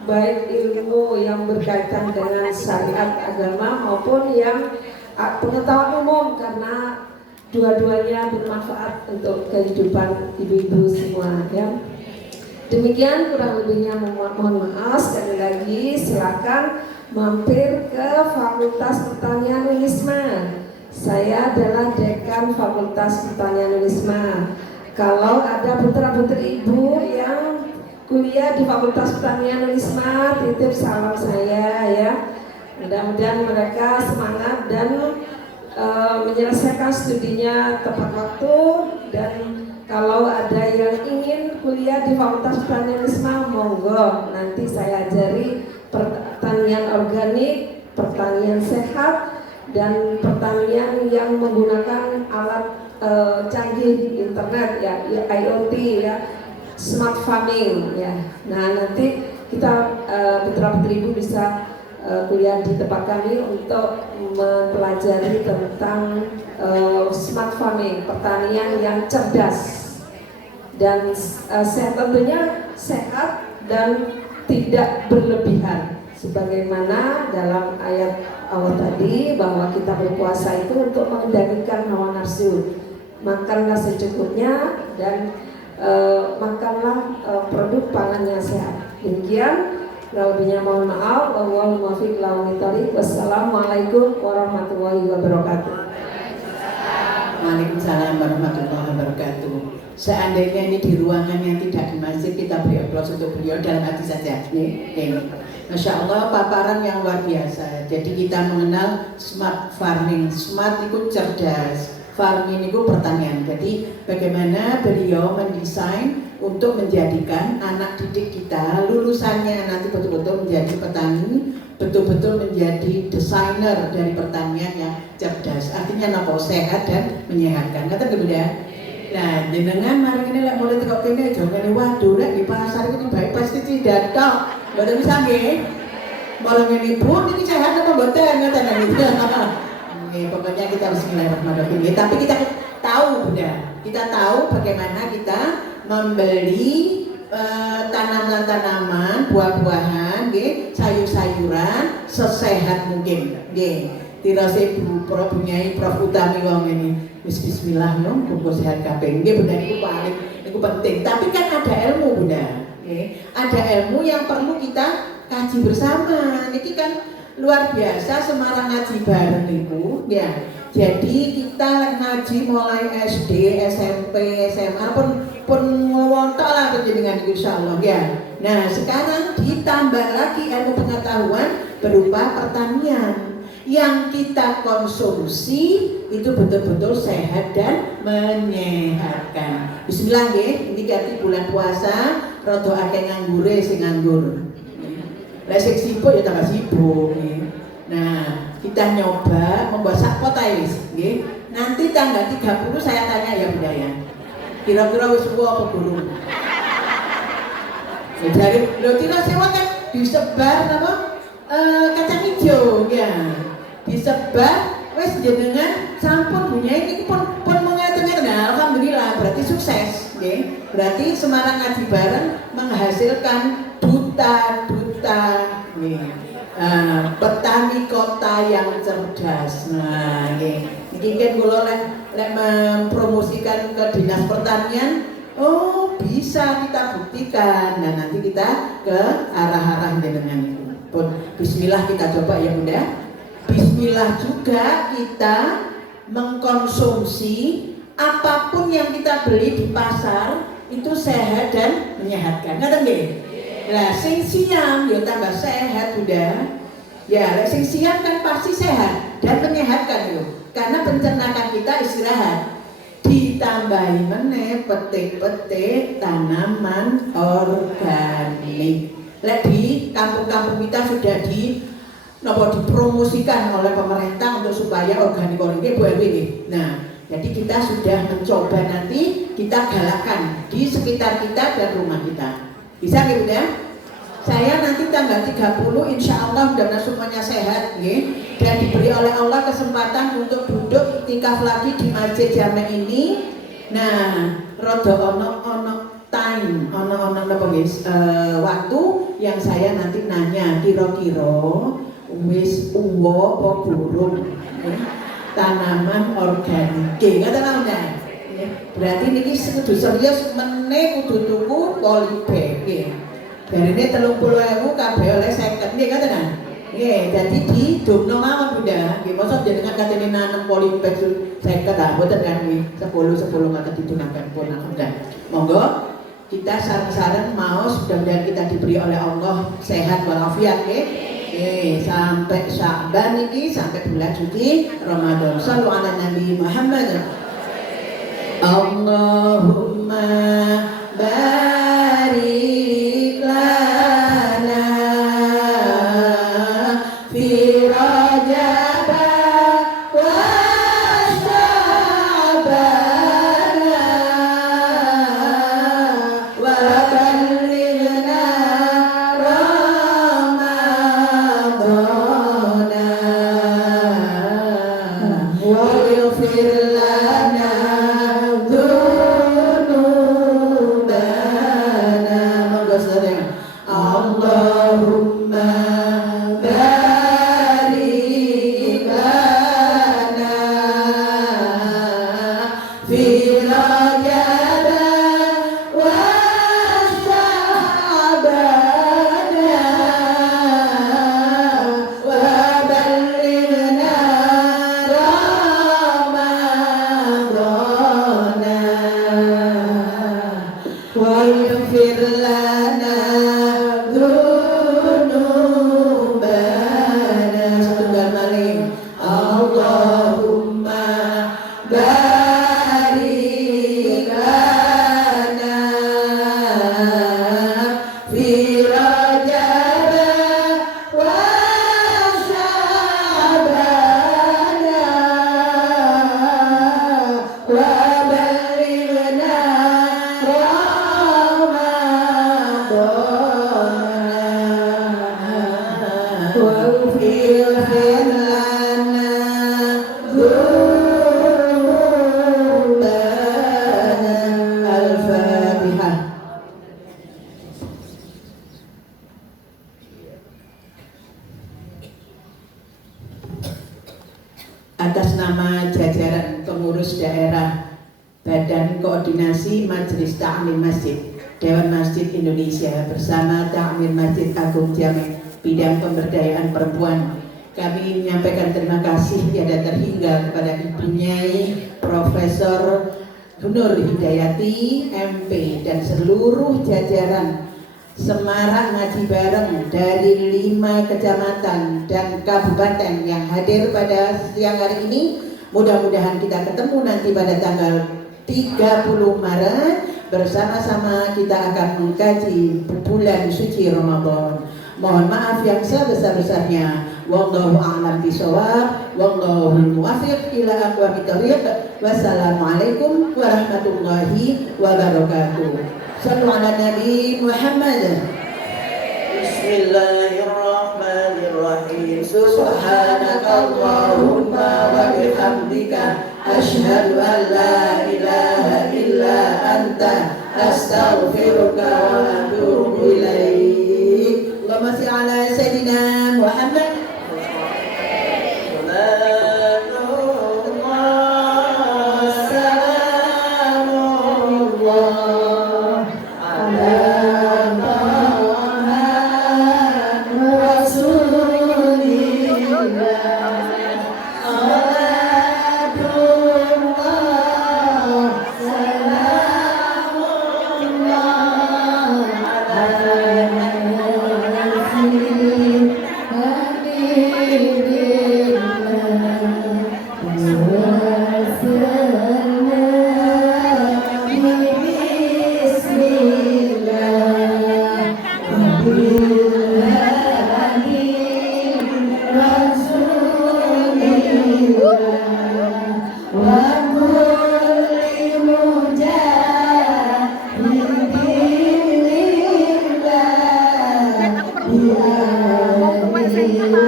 baik ilmu yang berkaitan dengan syariat agama maupun yang pengetahuan umum, karena dua-duanya bermanfaat untuk kehidupan ibu-ibu semua, ya. Demikian kurang lebihnya, mohon maaf. Sekali lagi silakan mampir ke Fakultas Pertanian Unisma. Saya adalah Dekan Fakultas Pertanian Unisma. Kalau ada putra-putri ibu yang kuliah di Fakultas Pertanian Unisma, titip salam saya, ya. Mudah-mudahan mereka semangat dan menyelesaikan studinya tepat waktu. Dan kalau ada yang ingin kuliah di Fakultas Pertanian Unisma, monggo, nanti saya ajari pertanian organik, pertanian sehat, dan pertanian yang menggunakan alat canggih internet, ya, IoT, ya. Smart farming, ya. Nah, nanti kita putra-putri ibu bisa kuliah di tempat kami untuk mempelajari tentang smart farming, pertanian yang cerdas dan tentunya sehat dan tidak berlebihan. Sebagaimana dalam ayat awal tadi, bahwa kita berpuasa itu untuk mengendalikan hawa nafsu. Makanlah secukupnya dan makanlah produk pangan yang sehat. Demikian, lebihnya mohon maaf. Wallahul muwaffiq ila aqwamit thoriq. Wassalamualaikum warahmatullahi wabarakatuh. Waalaikumsalam warahmatullahi wabarakatuh. Seandainya ini di ruangan yang tidak di masjid, kita beri aplaus untuk beliau dalam hati saja. Masya Allah, paparan yang luar biasa. Jadi kita mengenal smart farming. Smart itu cerdas, farming itu pertanian. Jadi bagaimana beliau mendesain untuk menjadikan anak didik kita lulusannya nanti betul-betul menjadi petani, betul-betul menjadi desainer dari pertanian yang cerdas. Artinya apa? Sehat dan menyehatkan. Kata Bunda. Nah, jenengan mari ini lek mulai tekok kene jane waduh lek di pasar itu baik pasti tidak tok. Mboten bisa nggih. Malah ngene Bu, niki sehat apa mboten ngoten niku. Pokoknya kita bismillahirrahmanirrahim. Tapi kita tahu Bunda, kita tahu bagaimana kita membeli tanaman-tanaman, buah-buahan, sayur-sayuran sesehat mungkin. Tirase Bu Prof Nyai Prof Utami wong ini. Bismillah yo, muga sehat kabeh. Nggih Bunda, niku paling niku penting. Tapi kan ada ilmu Bunda. Ada ilmu yang perlu kita kaji bersama. Niki kan luar biasa Semarang ngaji bareng niku, ya. Jadi kita ngaji mulai SD, SMP, SMA pun ngewontok lah dengan insyaallah, ya. Nah, sekarang ditambah lagi ilmu pengetahuan berupa pertanian yang kita konsumsi itu betul-betul sehat dan menyehatkan. Bismillah nggih, ini ganti bulan puasa, rada akeh nganggure sing nganggur. Lek sing sibuk ya tambah sibuk nggih. Nah, kita nyoba membuat sakpot ae wis nggih. Nanti tanggal 30 saya tanya ya Bunda ya. Kira-kira wis apa burung? Jadi lho tidak sewa kan disebar apa? Kacang hijau ya. Disebar wis jenengan sampun punya ini pun mengatakan nah, alhamdulillah berarti sukses nggih. Berarti Semarang Ngaji Bareng menghasilkan duta-duta nggih. Petani kota yang cerdas. Nah, ini kan kalau lek mempromosikan ke dinas pertanian, oh bisa kita buktikan. Nah nanti kita ke arah-arah dengan itu. Pun Bismillah kita coba ya Bunda. Bismillah juga kita mengkonsumsi apapun yang kita beli di pasar itu sehat dan menyehatkan. Ngerti nggih? Lah sing siang ya tambah sehat udah. Ya, sing siang kan pasti sehat dan menyehatkan itu. Karena pencernaan kita istirahat. Ditambahi meneh petik-petik tanaman organik. Lek di kampung-kampung kita sudah dipromosikan oleh pemerintah untuk supaya organik ini. Nah, jadi kita sudah mencoba nanti kita galakkan di sekitar kita dan rumah kita. Bisa nggih Bunda? Saya nanti tanggal 30 insya Allah mudah-mudahan semuanya sehat ya, dan diberi oleh Allah kesempatan untuk duduk iktikaf lagi di Masjid Jamek ini. Nah, rodo ono time, ono apa guys? Waktu yang saya nanti nanya kira-kira wis uwo apa burung ya? Tanaman organik. Nggak tahu nih. Berarti niki kudu serius meneh kudu tuku polybag nggih. Darine 30.000 kabeh oleh 50 nggih ngoten kan? Nggih, dadi didumno mawon Bunda. Nggih, mosok jenengan katene nanem polybag 50 ah mboten kan nggih. 10 ngoten didunaken pun alhamdulillah. Monggo kita sareng-sareng mau mudah-mudahan kita diberi oleh Allah sehat walafiat nggih. Sampai Sya'ban ini sampai bulan suci Ramadan. Shallu ala Nabi Muhammad. Allahumma barik lana fi Rajab wa Sya'ban wa ballighna Ramadana wa yaghfir lana Allahumma barik lana fi Rajab wa Sya'ban wa ballighna Ramadana wa yaghfir lana Allahumma barik lana fi Rajab wa Sya'ban wa ballighna Ramadana waghfir lana Al-Fatihah. Atas nama jajaran pengurus daerah Badan Koordinasi Majelis Ta'mir Masjid Dewan Masjid Indonesia bersama Ta'mir Masjid Agung Jamek bidang pemberdayaan perempuan, kami menyampaikan terima kasih tiada terhingga kepada Ibu Nyai Profesor Nur Hidayati MP dan seluruh jajaran Semarang Ngaji Bareng dari 5 kecamatan dan kabupaten yang hadir pada siang hari ini. Mudah-mudahan kita ketemu nanti pada tanggal 30 Maret bersama-sama kita akan mengkaji bulan suci Ramadan. Mohon maaf yang sebesar-besarnya. Wallahu a'lam bishawab. Wallahu muwaffiq ila aqwamit thoriq. Wassalamualaikum warahmatullahi wabarakatuh. Shallu ala Nabi Muhammad. Bismillahirrahmanirrahim. Subhanakallahumma wa bihamdika asyhadu an la ilaha illa anta astaghfiruka wa atubu ilaik. Allahumma shalli ala sayyidina Muhammad.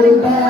Ya